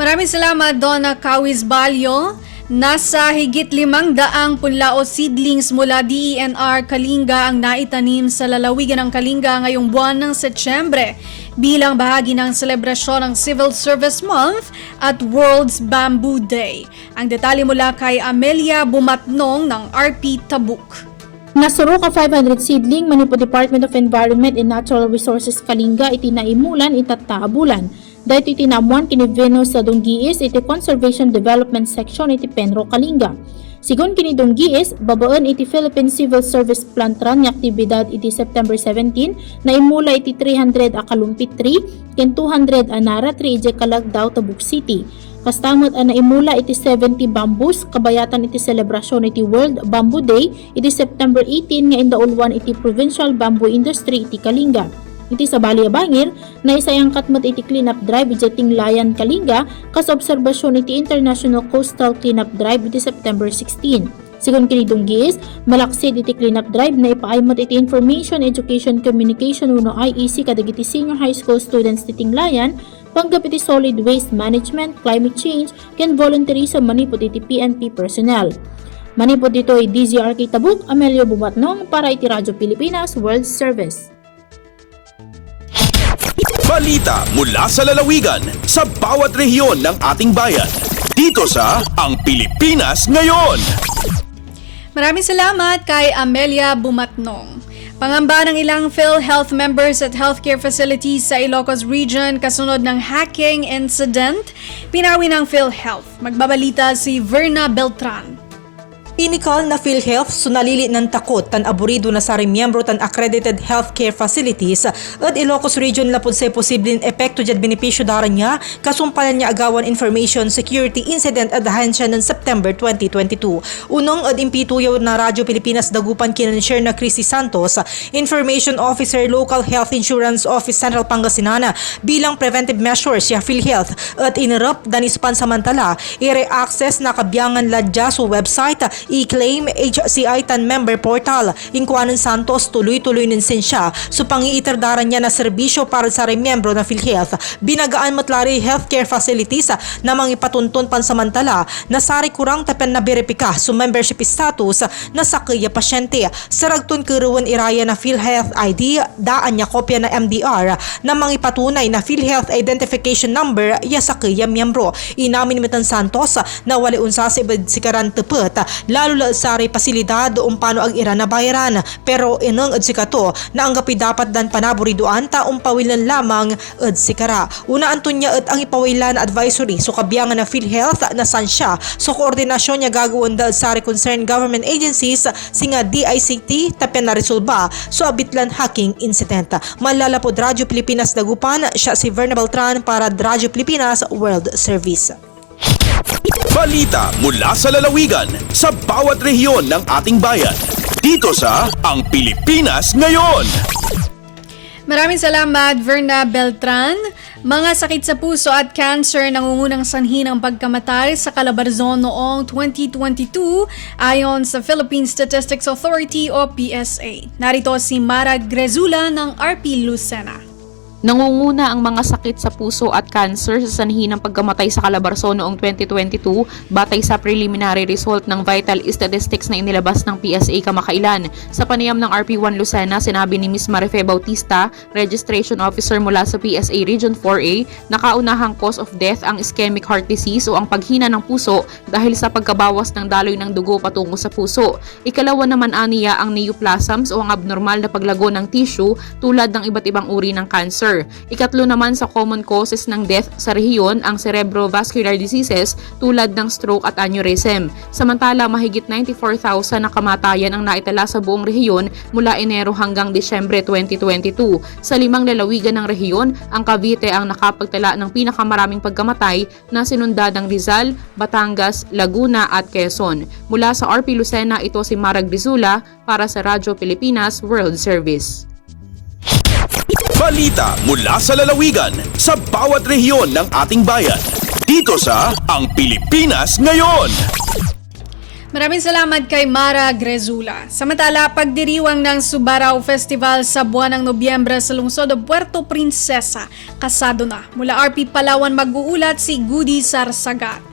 Maraming salamat, Donna Kawis Balyo. Nasa higit 500 punlao seedlings mula DENR Kalinga ang naitanim sa lalawigan ng Kalinga ngayong buwan ng Setyembre bilang bahagi ng selebrasyon ng Civil Service Month at World's Bamboo Day. Ang detalye mula kay Amelia Bumatnong ng RP Tabuk. Nasuro ka 500 seedling manipo Department of Environment and Natural Resources Kalinga iti naimulan itataabulan. Dahito iti namuan kini Venus sa Dunggiis iti Conservation Development Section iti Penro, Kalinga. Sigon kini Dunggiis, babaan iti Philippine Civil Service Plantran nga aktibidad iti September 17 na imula iti 300 a Kalumpit 3 ken 200 a Nara 3 iti Kalagdaw, Tabuk City. Kastamot na imula iti 70 bamboos kabayatan iti selebrasyon iti World Bamboo Day iti September 18 nga indaulwan iti Provincial Bamboo Industry iti Kalinga. Iti sa Baliabangir na isayang katmat iti cleanup drive iti Tinglayan, Kalinga kas obserbasyon iti International Coastal Cleanup Drive iti September 16. Sigon kini Dunggiis, malaksid iti cleanup drive na ipaaymat iti Information Education Communication uno IEC kadagiti senior high school students ti Tinglayan panggap iti solid waste management, climate change, ken volunteerism manipod iti PNP personnel. Manipod dito ay DZRK Tabuk, Amelio Bumatnong para iti Radyo Pilipinas World Service. Balita mula sa lalawigan sa bawat rehiyon ng ating bayan. Dito sa Ang Pilipinas Ngayon. Maraming salamat kay Amelia Bumatnong. Pangamba ng ilang PhilHealth members at healthcare facilities sa Ilocos Region kasunod ng hacking incident, pinawi ng PhilHealth. Magbabalita si Verna Beltran. Inikal na PhilHealth sunalili ng takot tan aburido na sa miyembro tan accredited healthcare facilities at Ilocos Region lapod sa posibleng epekto jad benepisyo daran niya kasumpalan niya agawan information security incident at ahensya ng September 2022. Unong ad impituyaw na Radyo Pilipinas dagupan kinanshare na Christy Santos, Information Officer Local Health Insurance Office Central Pangasinan bilang preventive measures siya PhilHealth at inerap danis pansamantala i-re-access na kabyangan ladya sa website i-claim HCI tan member portal. Inkuanan Santos tuloy-tuloy ninsin siya so pangiitardaran niya na serbisyo para sa remiyembro na PhilHealth. Binagaan matlari healthcare facilities na mangipatuntun pansamantala na sari kurang tapen na beripika so membership status na sakaya pasyente. Saragtun kuruwan iraya na PhilHealth ID daan niya kopya na MDR na mangipatunay na PhilHealth identification number ya sakaya miyembro. Inamin ni Santos na wali unsa sa sikaran tepet lalo la sa pasilidad umpano ang ira na bayaran pero inang adsikato na ang gapi dapat dan panaburiduan ta umpawilan lamang adsikara. Una antunya at ang ipawilan advisory so kabiyangan na PhilHealth na san siya so koordinasyon niya gagawin dahil sa concerned government agencies singa DICT tapen na resolba so abitlan hacking incident. Malalapod Radyo Pilipinas Dagupan, siya si Verna Beltran para Radyo Pilipinas World Service. Balita mula sa lalawigan sa bawat rehiyon ng ating bayan. Dito sa Ang Pilipinas Ngayon. Maraming salamat, Verna Beltran. Mga sakit sa puso at cancer nangungunang sanhi ng pagkamatay sa Calabarzon noong 2022 ayon sa Philippine Statistics Authority o PSA. Narito si Mara Grezula ng RP Lucena. Nangunguna ang mga sakit sa puso at cancer sa sanhi ng pagkamatay sa Calabarzon noong 2022 batay sa preliminary result ng vital statistics na inilabas ng PSA kamakailan. Sa panayam ng RP1 Lucena, sinabi ni Ms. Marife Bautista, registration officer mula sa PSA Region 4A, na kaunahang cause of death ang ischemic heart disease o ang paghina ng puso dahil sa pagkabawas ng daloy ng dugo patungo sa puso. Ikalawa naman aniya ang neoplasms o ang abnormal na paglago ng tissue tulad ng iba't ibang uri ng cancer. Ikatlo naman sa common causes ng death sa rehiyon ang cerebrovascular diseases tulad ng stroke at aneurysm. Samantala, mahigit 94,000 na kamatayan ang naitala sa buong rehiyon mula Enero hanggang Disyembre 2022. Sa 5 lalawigan ng rehiyon, ang Cavite ang nakapagtala ng pinakamaraming pagkamatay na sinundan ng Rizal, Batangas, Laguna at Quezon. Mula sa RP Lucena, ito si Mara Grizula para sa Radyo Pilipinas World Service. Balita mula sa lalawigan sa bawat rehiyon ng ating bayan. Dito sa Ang Pilipinas Ngayon. Maraming salamat kay Mara Grezula. Samantala, pagdiriwang ng Subarao Festival sa buwan ng Nobyembre sa lungsod ng Puerto Princesa, kasado na. Mula RP Palawan mag-uulat si Goody Sarsagat.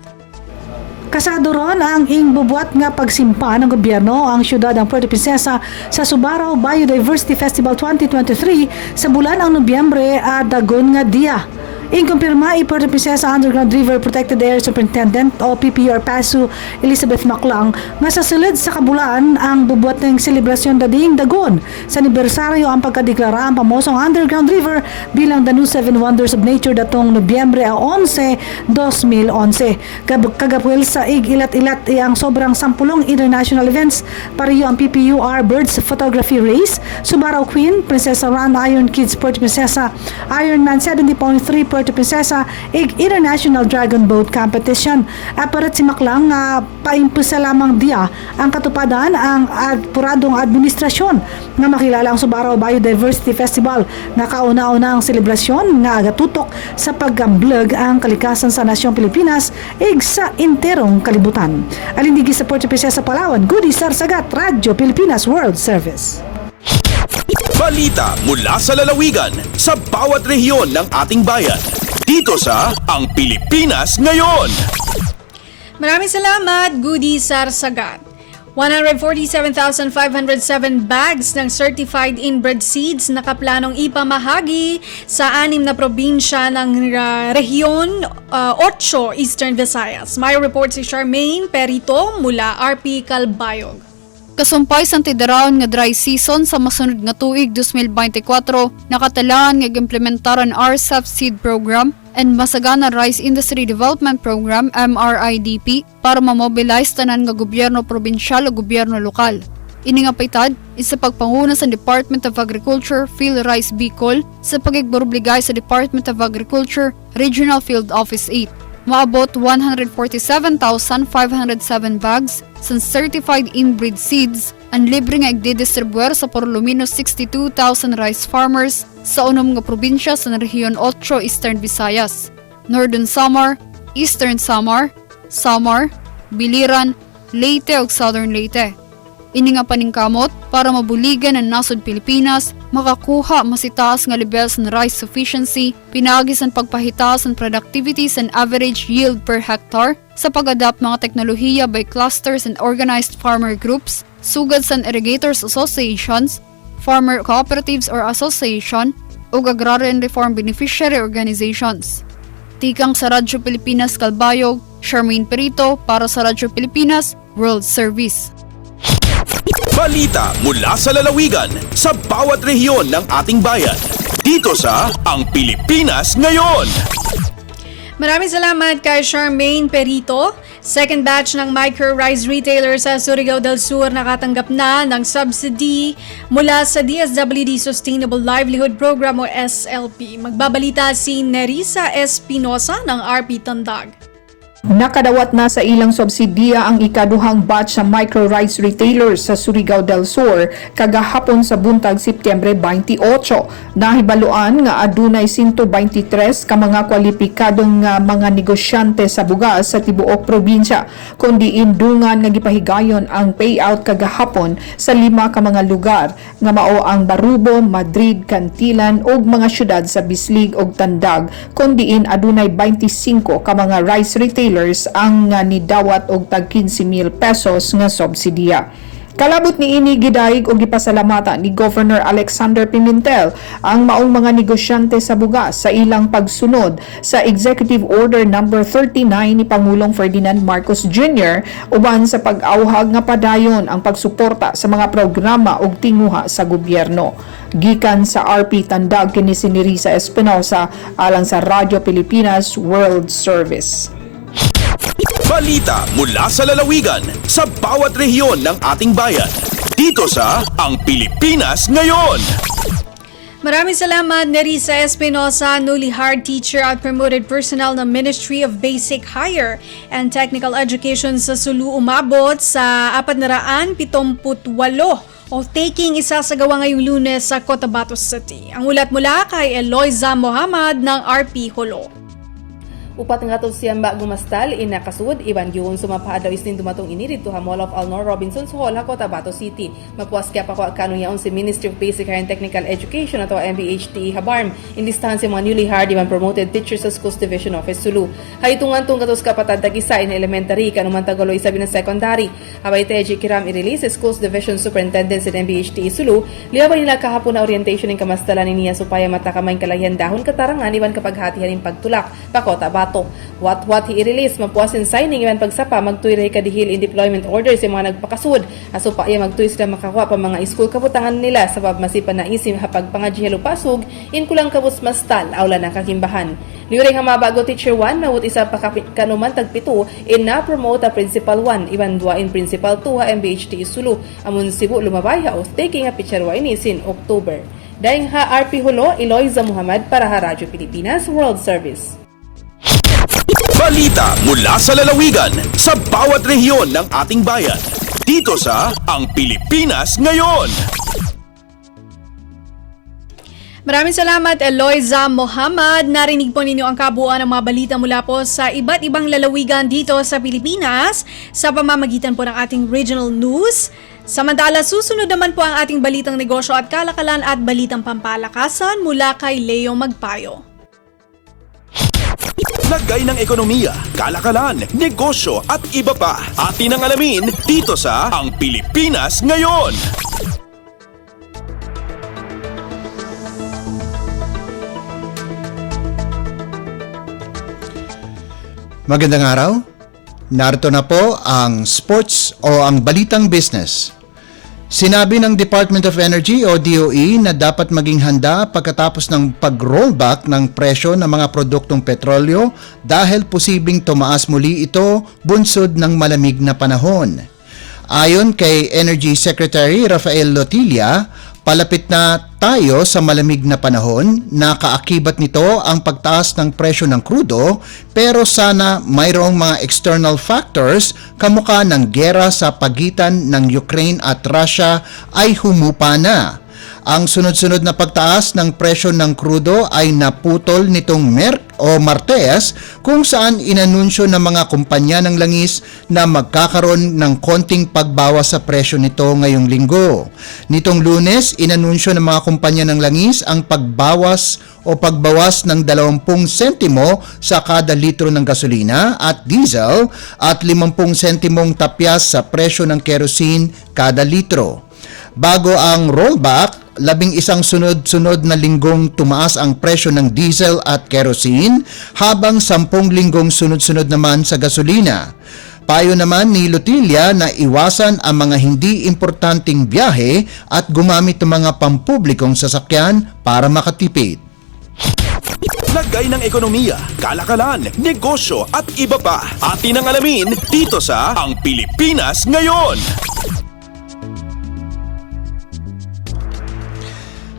Kasado ron ang ingbubuat nga pagsimpa ng gobyerno ang syudad ng Puerto Princesa sa Subarao Biodiversity Festival 2023 sa bulan ng Nobyembre at dagon nga dia. Inkumpirma i Puerto Princesa Underground River Protected Area Superintendent o PPR PASU Elizabeth Maclang nga sa silid sa kabulan ang bubuat ng selebrasyon dading dagon sa anibersaryo ang pagkadeklara ang pamosong Underground River bilang the new 7 Wonders of Nature datong Nobyembre 11, 2011. Kagapwel sa ilat-ilat ang sobrang 10 international events pariyo ang PPUR Birds Photography Race, Subarao Queen, Princesa Run Iron Kids Puerto Princesa, Ironman 70.3 Puerto Princesa, International Dragon Boat Competition. Aparat si Maclang nga paimpisa lamang dia ang katupadan ang puradong administrasyon nga makilala ang Subarao Biodiversity Festival nga kauna-una ang selebrasyon nga agatutok sa pagamblag ang kalikasan sa nasyong Pilipinas sa interong kalibutan. Alindigi sa Puerto Princesa, Palawan, Goody Sarsagat, Radyo Pilipinas World Service. Balita mula sa lalawigan sa bawat rehiyon ng ating bayan. Dito sa Ang Pilipinas Ngayon. Maraming salamat, Goody Sarsagat. 147,507 bags ng certified inbred seeds nakaplanong ipamahagi sa 6 na probinsya ng Rehiyon 8 Eastern Visayas. May report si Charmaine Perito mula RP Calbayog. Kasumpay sa tidaraon nga dry season sa masunod nga tuig 2024, nakatalaan nga implementar ang RCEP Seed Program and Masagana Rice Industry Development Program MRIDP para mamobilize tanan nga gobyerno probinsyal o gobyerno lokal. Ini nga paitad isa pagpanguna sa Department of Agriculture Phil Rice Bicol sa pagigborobligay sa Department of Agriculture Regional Field Office 8. Maabot 147,507 bags sa certified inbred seeds ang libre nga igdidistribuer sa por lo menos 62,000 rice farmers sa unom nga probinsya sa Rehiyon 8 Eastern Visayas, Northern Samar, Eastern Samar, Samar, Biliran, Leyte ug Southern Leyte. Ini nga paningkamot para mabuligan ang nasod Pilipinas makakuha masitaas nga levels ng rice sufficiency, pinagi sa pagpahitaas ng productivities and average yield per hectare sa pag-adapt mga teknolohiya by clusters and organized farmer groups, sugad sa irrigators associations, farmer cooperatives or association, ug agrarian reform beneficiary organizations. Tikang sa Radyo Pilipinas Calbayog, Charmaine Perito para sa Radyo Pilipinas World Service. Balita mula sa lalawigan sa bawat rehiyon ng ating bayan. Dito sa Ang Pilipinas Ngayon. Maraming salamat kay Charmaine Perito. Second batch ng micro-rice retailer sa Surigao del Sur nakatanggap na ng subsidy mula sa DSWD Sustainable Livelihood Program o SLP. Magbabalita si Nerissa Espinosa ng RP Tandag. Nakadawat na sa ilang subsidiya ang ikaduhang batch sa micro-rice retailers sa Surigao del Sur kagahapon sa buntag Setyembre 28. Nahibaluan nga adunay 123 ka mga kwalipikadong mga negosyante sa bugas sa tibuok probinsya, kundi indungan nga gipahigayon ang payout kagahapon sa 5 ka mga lugar nga mao ang Barubo, Madrid, Cantilan ug mga syudad sa Bislig ug Tandag, kundiin adunay 25 ka mga rice retailers ang nidawat og tag 15,000 pesos nga subsidiya. Kalabot ni ini gidaig og gipasalamatan ni Governor Alexander Pimentel ang maong mga negosyante sa bugas sa ilang pagsunod sa Executive Order No. 39 ni Pangulong Ferdinand Marcos Jr. uban sa pag-awhag nga padayon ang pagsuporta sa mga programa ug tinguha sa gobyerno. Gikan sa RP Tandag kini si Nerissa Espinosa alang sa Radyo Pilipinas World Service. Balita mula sa lalawigan sa bawat rehiyon ng ating bayan. Dito sa Ang Pilipinas Ngayon. Maraming salamat Nerissa Espinosa, newly hired teacher at promoted personnel ng Ministry of Basic Higher and Technical Education sa Sulu umabot sa 478 o taking isasagawa ngayong Lunes sa Cotabato City. Ang ulat mula kay Eloisa Mohamad ng RP Holo. Upat nga to siyamba gumastal inakasud iban gyud sumapa daw isnin dumatong ini dito ha Mall of Alnor Robinsons Hall ha Cotabato City. Mapuas kaya pa ko kanun yaon si Ministry of Basic Higher and Technical Education ato MBHT Habarm indistahan si mga newly hired iban promoted teachers sa Schools Division Office Sulu. Haytungan tong katos kapatad tagisa in elementary kanuman tagaloy sabi na secondary. Habay teji kiram i-release Schools Division Superintendent sa MBHT Sulu. Liabay nila kahapon na orientation ng kamastalan niya supaya matakamay kalayan dahon katarangan iban kapag hatihan ng pagtulak pa Cotabato. What i-release mapuasin signing iban pagsapa magtuiray kadihil in deployment orders sa mga nagpakasud aso pa iya magtuy sila makakuha pa mga school kabutangan nila sa masipan na isim hapag pangajihelo pasug in kulang kabus mastal awla na kakimbahan. Liuray nga mabago teacher 1 nawut isa pa kanuman tagpito in na promote a principal 1 iban 2 in principal 2 ha MBHT Sulu amon Cebu lumabay ha of taking a picture ini sin October. Daing ha RP Holo Eloisa Muhammad para ha Radyo Pilipinas World Service. Balita mula sa lalawigan sa bawat rehiyon ng ating bayan. Dito sa Ang Pilipinas Ngayon. Maraming salamat Eloisa Mohamad. Narinig po ninyo ang kabuuan ng mga balita mula po sa iba't ibang lalawigan dito sa Pilipinas sa pamamagitan po ng ating regional news. Samantala, susunod naman po ang ating balitang negosyo at kalakalan at balitang pampalakasan mula kay Leo Magpayo. Lagay ng ekonomiya, kalakalan, negosyo at iba pa. Atin ang alamin dito sa Ang Pilipinas Ngayon. Magandang araw. Narito na po ang sports o ang balitang business. Sinabi ng Department of Energy o DOE na dapat maging handa pagkatapos ng pag-rollback ng presyo ng mga produktong petrolyo dahil posibleng tumaas muli ito bunsod ng malamig na panahon. Ayon kay Energy Secretary Rafael Lotilla, palapit na tayo sa malamig na panahon na kaakibat nito ang pagtaas ng presyo ng krudo pero sana mayroong mga external factors kamukha ng gera sa pagitan ng Ukraine at Russia ay humupa na. Ang sunod-sunod na pagtaas ng presyo ng krudo ay naputol nitong Martes kung saan inanunsyo ng mga kumpanya ng langis na magkakaroon ng konting pagbawas sa presyo nito ngayong linggo. Nitong Lunes, inanunsyo ng mga kumpanya ng langis ang pagbawas ng 20 sentimo sa kada litro ng gasolina at diesel at 50 sentimong tapyas sa presyo ng kerosene kada litro. Bago ang rollback, 11 sunod-sunod na linggong tumaas ang presyo ng diesel at kerosene habang 10 linggong sunod-sunod naman sa gasolina. Payo naman ni Lotilla na iwasan ang mga hindi importanteng biyahe at gumamit ng mga pampublikong sasakyan para makatipid. Lagay ng ekonomiya, kalakalan, negosyo at iba pa. Atin ang alamin dito sa Ang Pilipinas Ngayon.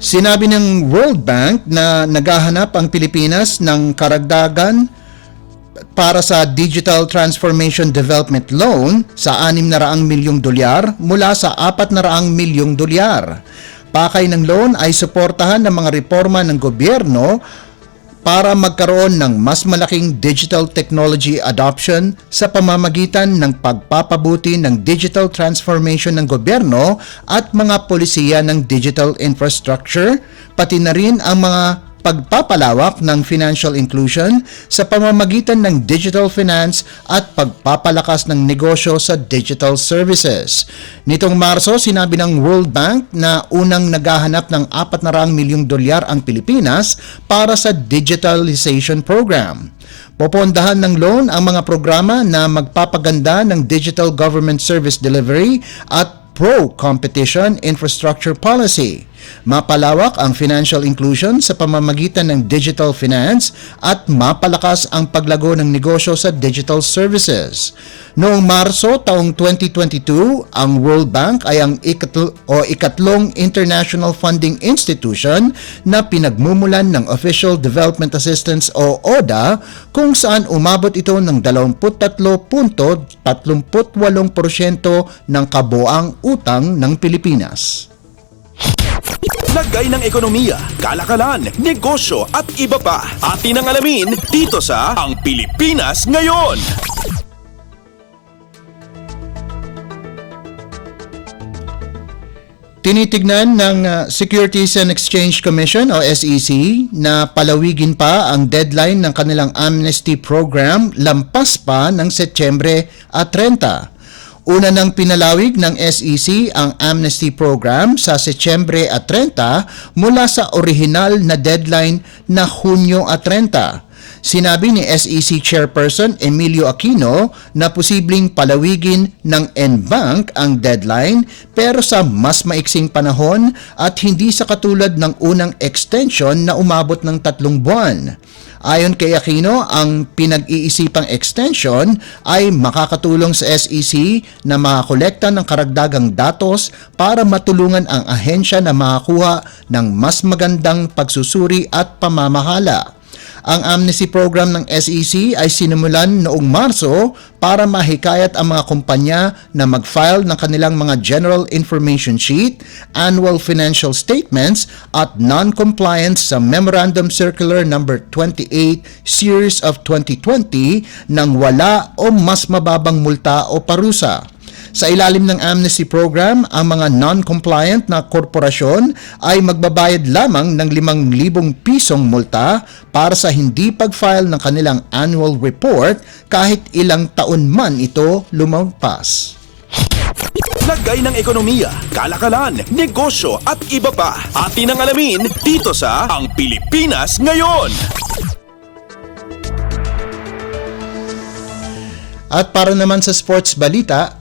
Sinabi ng World Bank na naghahanap ang Pilipinas ng karagdagan para sa Digital Transformation Development Loan sa $600 milyong mula sa $400 milyong. Pakay ng loan ay suportahan ng mga reforma ng gobyerno para magkaroon ng mas malaking digital technology adoption sa pamamagitan ng pagpapabuti ng digital transformation ng gobyerno at mga polisiya ng digital infrastructure, pati na rin ang mga pagpapalawak ng financial inclusion sa pamamagitan ng digital finance at pagpapalakas ng negosyo sa digital services. Nitong Marso, sinabi ng World Bank na unang naghahanap ng $400 milyong ang Pilipinas para sa digitalization program. Popondahan ng loan ang mga programa na magpapaganda ng digital government service delivery at pro-competition infrastructure policy. Mapalawak ang financial inclusion sa pamamagitan ng digital finance at mapalakas ang paglago ng negosyo sa digital services. Noong Marso taong 2022, ang World Bank ay ang ikatlong international funding institution na pinagmumulan ng Official Development Assistance o ODA kung saan umabot ito ng 23.38% ng kabuoang utang ng Pilipinas. Lagay ng ekonomiya, kalakalan, negosyo at iba pa. Atin ang alamin dito sa Ang Pilipinas Ngayon. Tinitignan ng Securities and Exchange Commission o SEC na palawigin pa ang deadline ng kanilang amnesty program lampas pa ng Setyembre 30. Una nang pinalawig ng SEC ang amnesty program sa Setyembre 30 mula sa orihinal na deadline na Hunyo 30. Sinabi ni SEC Chairperson Emilio Aquino na posibleng palawigin ng NBank ang deadline pero sa mas maiksing panahon at hindi sa katulad ng unang extension na umabot ng 3 buwan. Ayon kay Aquino, ang pinag-iisipang extension ay makakatulong sa SEC na makakolekta ng karagdagang datos para matulungan ang ahensya na makakuha ng mas magandang pagsusuri at pamamahala. Ang amnesty program ng SEC ay sinimulan noong Marso para mahikayat ang mga kumpanya na mag-file ng kanilang mga General Information Sheet, Annual Financial Statements at non-compliance sa Memorandum Circular No. 28 Series of 2020 nang wala o mas mababang multa o parusa. Sa ilalim ng amnesty program, ang mga non-compliant na korporasyon ay magbabayad lamang ng 5,000 pisong multa para sa hindi pag-file ng kanilang annual report kahit ilang taon man ito lumagpas. Lagay ng ekonomiya, kalakalan, negosyo at iba pa. Atin ang alamin dito sa Ang Pilipinas Ngayon. At para naman sa sports balita,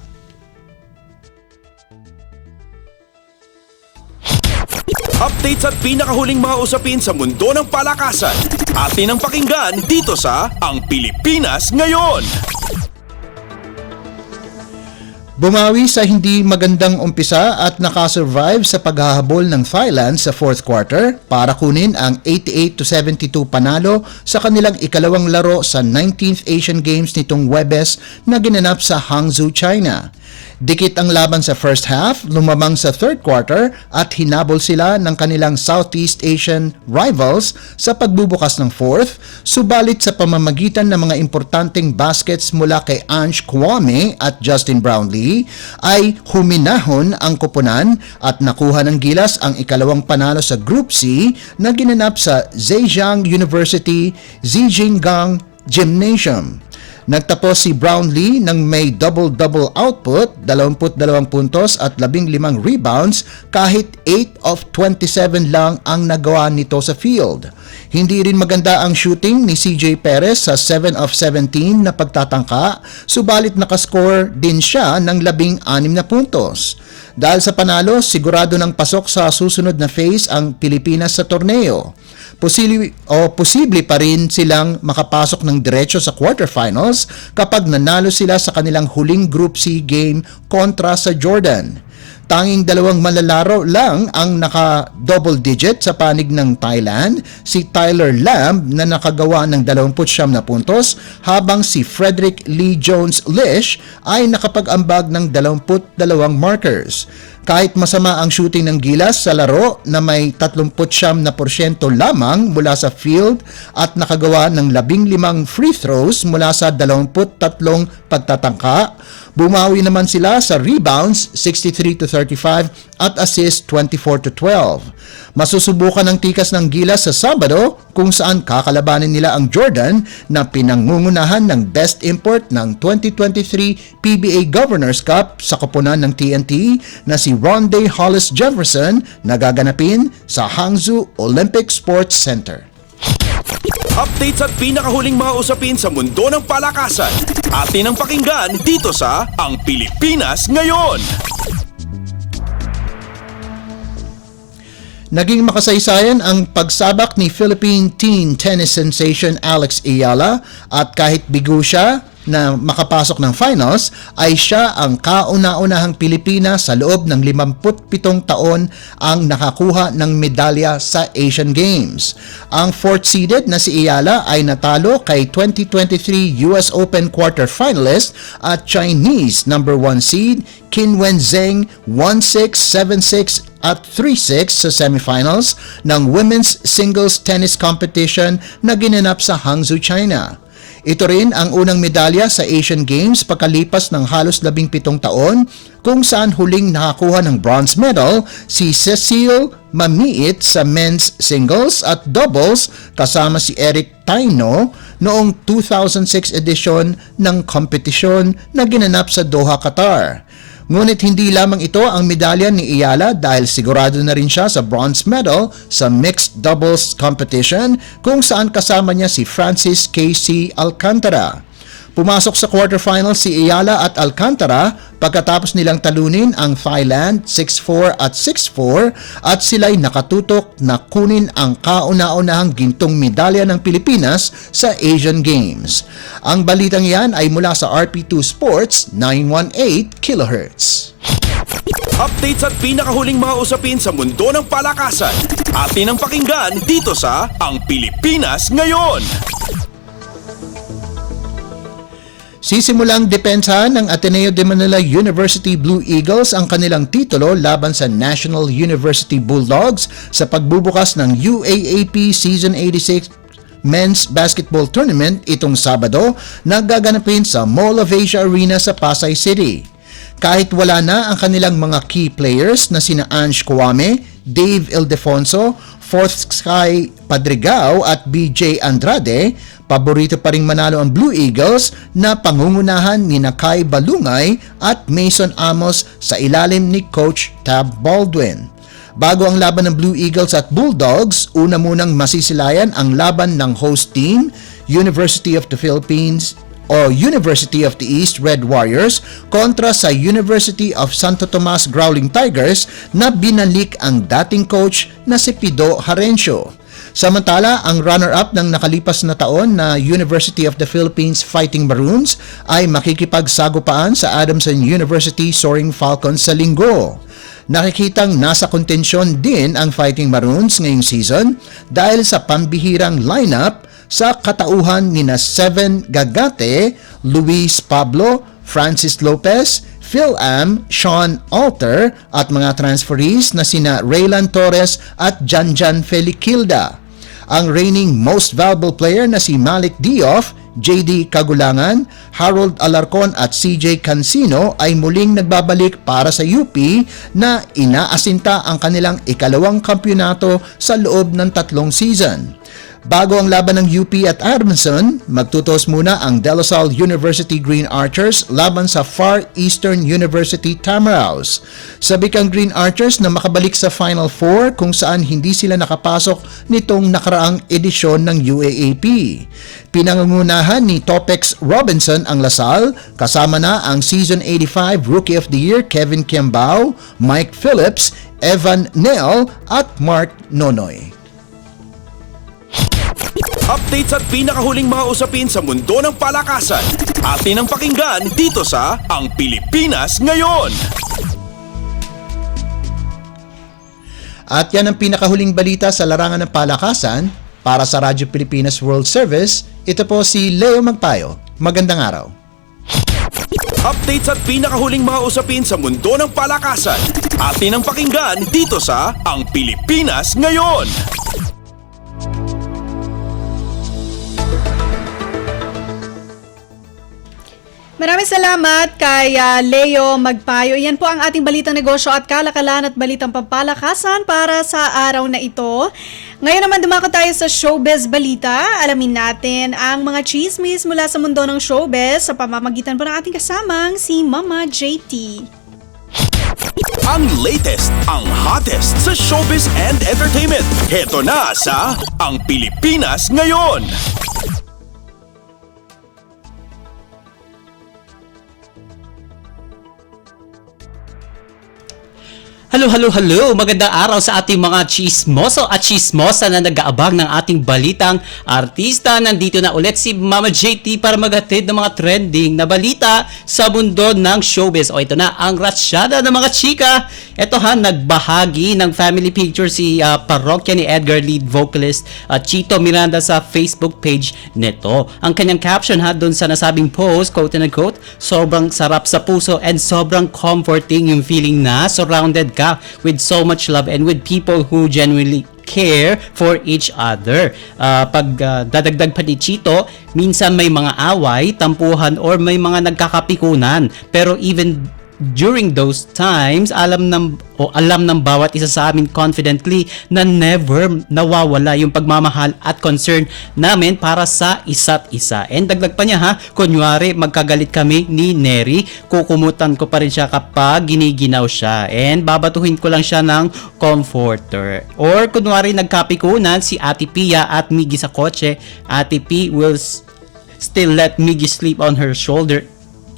updates at pinakahuling mga usapin sa mundo ng palakasan. Atin ang pakinggan dito sa Ang Pilipinas Ngayon. bumawi sa hindi magandang umpisa at nakasurvive sa paghahabol ng Thailand sa fourth quarter para kunin ang 88-72 panalo sa kanilang ikalawang laro sa 19th Asian Games nitong Huwebes na ginanap sa Hangzhou, China. Dikit ang laban sa first half, lumamang sa third quarter at hinabol sila ng kanilang Southeast Asian rivals sa pagbubukas ng fourth, subalit sa pamamagitan ng mga importanteng baskets mula kay Ange Kwame at Justin Brownlee ay huminahon ang koponan at nakuha ng gilas ang ikalawang panalo sa Group C na ginanap sa Zhejiang University Zhejiang Gymnasium. Nagtapos si Brownlee ng may double-double output, 22 puntos at 15 rebounds kahit 8 of 27 lang ang nagawa nito sa field. Hindi rin maganda ang shooting ni CJ Perez sa 7 of 17 na pagtatangka, subalit nakascore din siya ng 16 na puntos. Dahil sa panalo, sigurado ng pasok sa susunod na phase ang Pilipinas sa torneo. Posible pa rin silang makapasok ng diretso sa quarterfinals kapag nanalo sila sa kanilang huling Group C game kontra sa Jordan. Tanging dalawang malalaro lang ang naka-double digit sa panig ng Thailand, si Tyler Lamb na nakagawa ng 29 na puntos habang si Frederick Lee Jones-Lish ay nakapag-ambag ng 22 markers. Kahit masama ang shooting ng gilas sa laro na may 39% lamang mula sa field at nakagawa ng 15 free throws mula sa 23 pagtatangka, bumawi naman sila sa rebounds 63-35 at assist 24-12. Masusubukan ng tikas ng gilas sa Sabado kung saan kakalabanin nila ang Jordan na pinangungunahan ng best import ng 2023 PBA Governors Cup sa koponan ng TNT na si Rondae Hollis Jefferson na gaganapin sa Hangzhou Olympic Sports Center. Updates at pinakahuling mga usapin sa mundo ng palakasan. Atin ang pakinggan dito sa Ang Pilipinas Ngayon. Naging makasaysayan ang pagsabak ni Philippine teen tennis sensation Alex Ayala at kahit bigo siya na makapasok ng finals ay siya ang kauna-unahang Pilipina sa loob ng 57 taon ang nakakuha ng medalya sa Asian Games. Ang fourth seeded na si Ayala ay natalo kay 2023 US Open quarterfinalist at Chinese number 1 seed Qin Wenzheng 1-6, 7-6 at 3-6 sa semifinals ng women's singles tennis competition na ginanap sa Hangzhou, China. Ito rin ang unang medalya sa Asian Games pagkalipas ng halos 17 taon kung saan huling nakakuha ng bronze medal si Cecile Mamiit sa men's singles at doubles kasama si Eric Taino noong 2006 edition ng kompetisyon na ginanap sa Doha, Qatar. Ngunit hindi lamang ito ang medalya ni Ayala dahil sigurado na rin siya sa bronze medal sa mixed doubles competition kung saan kasama niya si Francis K.C. Alcantara. Pumasok sa quarterfinal si Ayala at Alcantara pagkatapos nilang talunin ang Thailand 6-4 at 6-4 at sila'y nakatutok na kunin ang kauna-unahang gintong medalya ng Pilipinas sa Asian Games. Ang balitang yan ay mula sa RP2 Sports 918 kHz. Updates at pinakahuling mga usapin sa mundo ng palakasan. Atin ang pakinggan dito sa Ang Pilipinas Ngayon. Sisimulang depensahan ng Ateneo de Manila University Blue Eagles ang kanilang titulo laban sa National University Bulldogs sa pagbubukas ng UAAP Season 86 Men's Basketball Tournament itong Sabado na gaganapin sa Mall of Asia Arena sa Pasay City. Kahit wala na ang kanilang mga key players na sina Ange Kwame, Dave Ildefonso, Fourth Sky Padrigao at BJ Andrade, paborito pa ring manalo ang Blue Eagles na pangungunahan ni Kai Balungay at Mason Amos sa ilalim ni Coach Tab Baldwin. Bago ang laban ng Blue Eagles at Bulldogs, una munang masisilayan ang laban ng host team, University of the Philippines o University of the East Red Warriors kontra sa University of Santo Tomas Growling Tigers na binalik ang dating coach na si Pido Harencio. Samantala, ang runner-up ng nakalipas na taon na University of the Philippines Fighting Maroons ay makikipagsagupaan sa Adamson University Soaring Falcons sa linggo. Nakikitang nasa kontensyon din ang Fighting Maroons ngayong season dahil sa pambihirang lineup sa katauhan ni Seven Gagate, Luis Pablo, Francis Lopez, Phil Am, Sean Alter at mga transferees na sina Raylan Torres at Janjan Felikilda. Ang reigning most valuable player na si Malik Diouf, JD Kagulangan, Harold Alarcon at CJ Cancino ay muling nagbabalik para sa UP na inaasinta ang kanilang ikalawang kampyonato sa loob ng 3 season. Bago ang laban ng UP at Adamson, magtutos muna ang De La Salle University Green Archers laban sa Far Eastern University Tamaraws. Sabik ang Green Archers na makabalik sa Final Four kung saan hindi sila nakapasok nitong nakaraang edisyon ng UAAP. Pinangungunahan ni Topex Robinson ang La Salle, kasama na ang Season 85 Rookie of the Year Kevin Kiambao, Mike Phillips, Evan Nel at Mark Nonoy. Updates at pinakahuling mga usapin sa mundo ng palakasan. Atin ang pakinggan dito sa Ang Pilipinas Ngayon. At yan ang pinakahuling balita sa larangan ng palakasan. Para sa Radyo Pilipinas World Service, ito po si Leo Magpayo. Magandang araw. Updates at pinakahuling mga usapin sa mundo ng palakasan. Atin ang pakinggan dito sa Ang Pilipinas Ngayon. Maraming salamat kay Leo Magpayo. Yan po ang ating balitang negosyo at kalakalan at balitang pampalakasan para sa araw na ito. Ngayon naman dumako tayo sa showbiz balita. Alamin natin ang mga chismis mula sa mundo ng showbiz sa pamamagitan po ng ating kasamang si Mama JT. Ang latest, ang hottest sa showbiz and entertainment. Heto na sa Ang Pilipinas Ngayon. Hello! Magandang araw sa ating mga chismoso at chismosa na nag-aabang ng ating balitang artista. Nandito na ulit si Mama JT para maghatid ng mga trending na balita sa mundo ng showbiz. O ito na, ang ratsyada ng mga chika. Ito nagbahagi ng family picture si parokya ni Edgar lead vocalist Chito Miranda sa Facebook page nito. Ang kanyang caption doon sa nasabing post, quote and quote, sobrang sarap sa puso and sobrang comforting yung feeling na surrounded ka with so much love and with people who genuinely care for each other. Dadagdag pa ni Chito, minsan may mga away, tampuhan or may mga nagkakapikunan, pero even during those times, alam ng bawat isa sa amin confidently na never nawawala yung pagmamahal at concern namin para sa isa't isa. And dagdag pa niya kunyari magkagalit kami ni Neri, kukumutan ko pa rin siya kapag giniginaw siya. And babatuhin ko lang siya ng comforter. Or kunwari nagkapikunan si Ate Pia at Miggy sa kotse, Ate P will still let Miggy sleep on her shoulder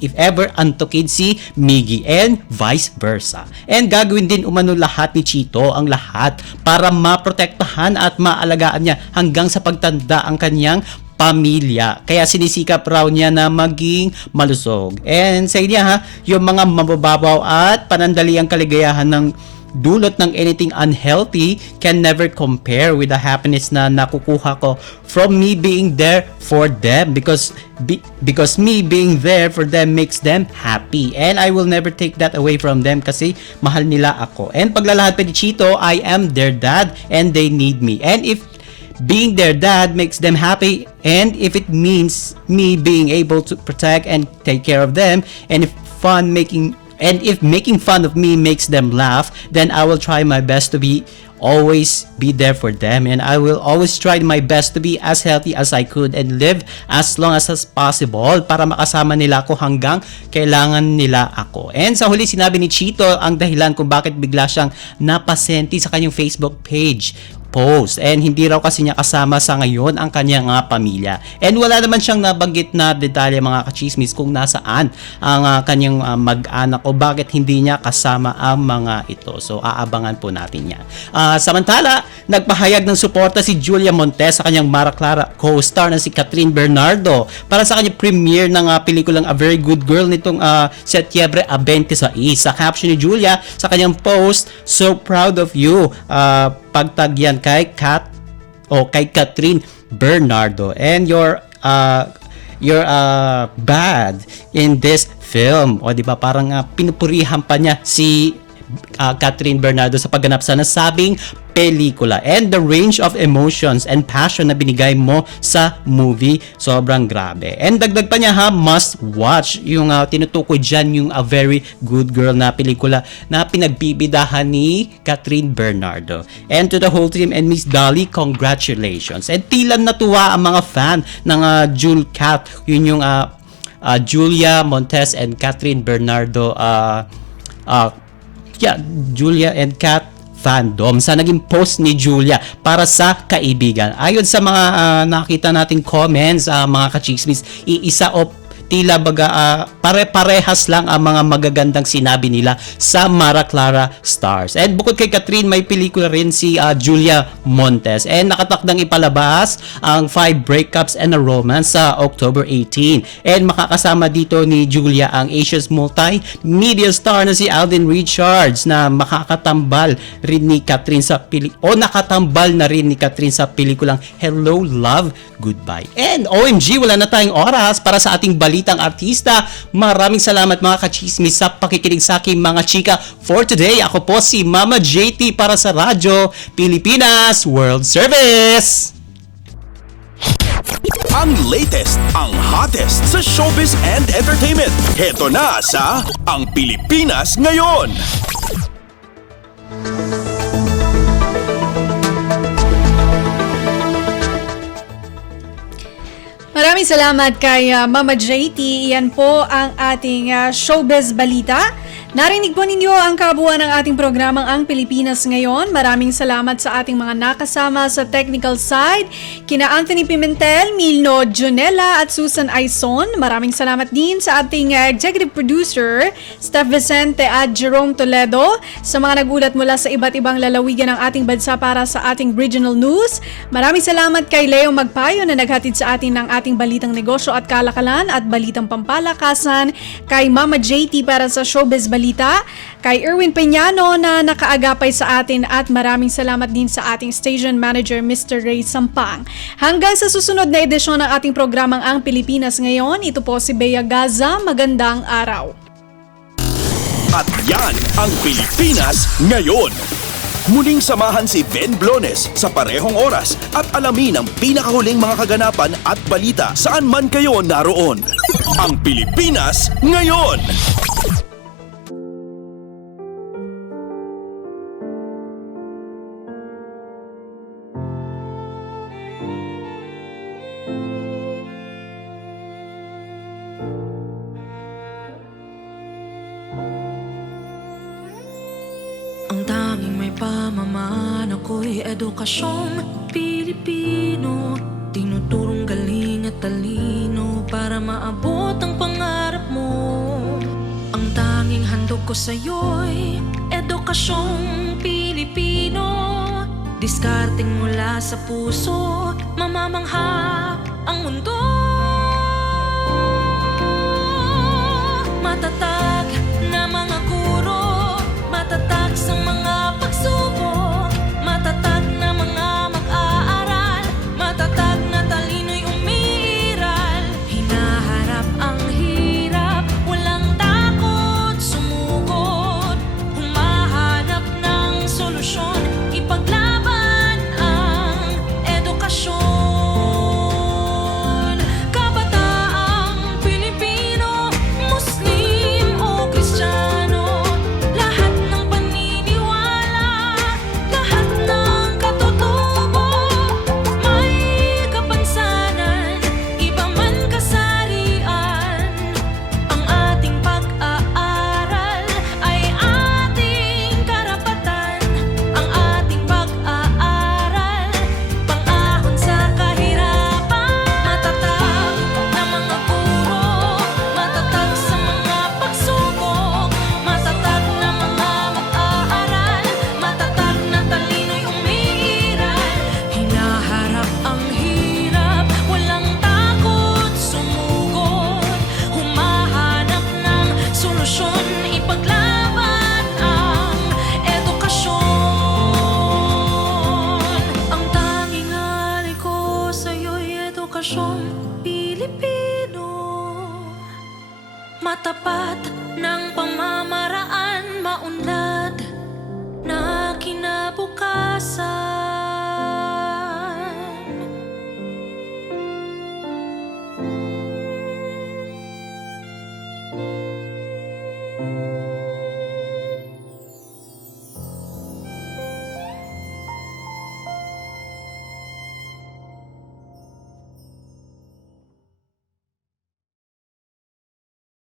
if ever antukid si Miggy and vice versa. And gagawin din umano lahat ni Chito, ang lahat, para maprotektahan at maalagaan niya hanggang sa pagtanda ang kanyang pamilya. Kaya sinisikap raw niya na maging malusog. And sa niya yung mga mabababaw at panandaliang kaligayahan ng dulot ng anything unhealthy can never compare with the happiness na nakukuha ko from me being there for them because me being there for them makes them happy and I will never take that away from them kasi mahal nila ako. And paglalahad pa ni Chito, I am their dad and they need me. And if being their dad makes them happy and if it means me being able to protect and take care of them and if fun making And if making fun of me makes them laugh, then I will try my best to always be there for them, and I will always try my best to be as healthy as I could and live as long as possible para makasama nila ako hanggang kailangan nila ako. And sa huli, sinabi ni Chito ang dahilan kung bakit bigla siyang napasenti sa kanyang Facebook page post, and hindi raw kasi niya kasama sa ngayon ang kanyang pamilya, and wala naman siyang nabanggit na detalye mga kachismis kung nasaan ang kanyang mag-anak o bakit hindi niya kasama ang mga ito. So aabangan po natin yan. Samantala, nagpahayag ng suporta si Julia Montes sa kanyang Mara Clara co-star na si Catherine Bernardo para sa kanyang premiere ng pelikulang A Very Good Girl nitong Setyembre 26. Sa caption ni Julia sa kanyang post, "So proud of you," pagtagyan kay Catherine Bernardo, and you're bad in this film. O di ba parang pinupurihan pa niya si Catherine Bernardo sa pagganap sa nasabing pelikula, and the range of emotions and passion na binigay mo sa movie, sobrang grabe. And dagdag pa niya must watch yung tinutukoy dyan yung A Very Good Girl na pelikula na pinagbibidahan ni Catherine Bernardo. And to the whole team and Miss Dolly, congratulations. And tila natuwa ang mga fan ng Julcat, yun yung Julia Montes and Catherine Bernardo Julia and Cat fandom sa naging post ni Julia para sa kaibigan. Ayon sa mga nakita nating comments, mga kachismis, iisa o tila baga pare-parehas lang ang mga magagandang sinabi nila sa Mara Clara Stars. And bukod kay Catherine, may pelikula rin si Julia Montes, and nakatakdang ipalabas ang 5 Breakups and a Romance sa October 18. And makakasama dito ni Julia ang Asia's multi-media star na si Alden Richards na nakatambal na rin ni Catherine sa pelikulang Hello, Love, Goodbye. And OMG, wala na tayong oras para sa ating balitang artista. Maraming salamat mga kachismis sa pakikinig sa aking mga chika for today. Ako po si Mama JT para sa Radyo Pilipinas World Service. Ang latest, ang hottest sa showbiz and entertainment. Heto na sa Ang Pilipinas Ngayon. Maraming salamat kay Mama JT. Yan po ang ating showbiz balita. Narinig po ninyo ang kabuuan ng ating programang Ang Pilipinas Ngayon. Maraming salamat sa ating mga nakasama sa technical side, kina Anthony Pimentel, Milno Junella at Susan Aison. Maraming salamat din sa ating executive producer, Steph Vicente at Jerome Toledo, sa mga nagulat mula sa iba't ibang lalawigan ng ating bansa para sa ating regional news. Maraming salamat kay Leo Magpayo na naghatid sa atin ng ating balitang negosyo at kalakalan at balitang pampalakasan, kay Mama JT para sa showbiz balita, kay Erwin Peñano na nakaagapay sa atin, at maraming salamat din sa ating station manager Mr. Ray Sampang. Hanggang sa susunod na edisyon ng ating programang Ang Pilipinas Ngayon, ito po si Bea Gaza. Magandang araw. At yan ang Pilipinas Ngayon. Muling samahan si Ben Blones sa parehong oras at alamin ang pinakahuling mga kaganapan at balita saan man kayo naroon. Ang Pilipinas Ngayon. Ang tanging may pamamaan ako'y edukasyong Pilipino, tinuturong galing at talino para maabot ang pangarap mo. Ang tanging handog ko sa'yo'y edukasyong Pilipino, diskarteng mula sa puso, mamamangha ang mundo. Matatag na mga guro, matatag sa mga pagsubok, matatag na mga mag-aaral, matatag na talino'y umiiral. Hinaharap ang hirap, walang takot sumugod, humahanap ng solusyon, ipaglaban ang edukasyon. Kabataang Pilipino, Muslim,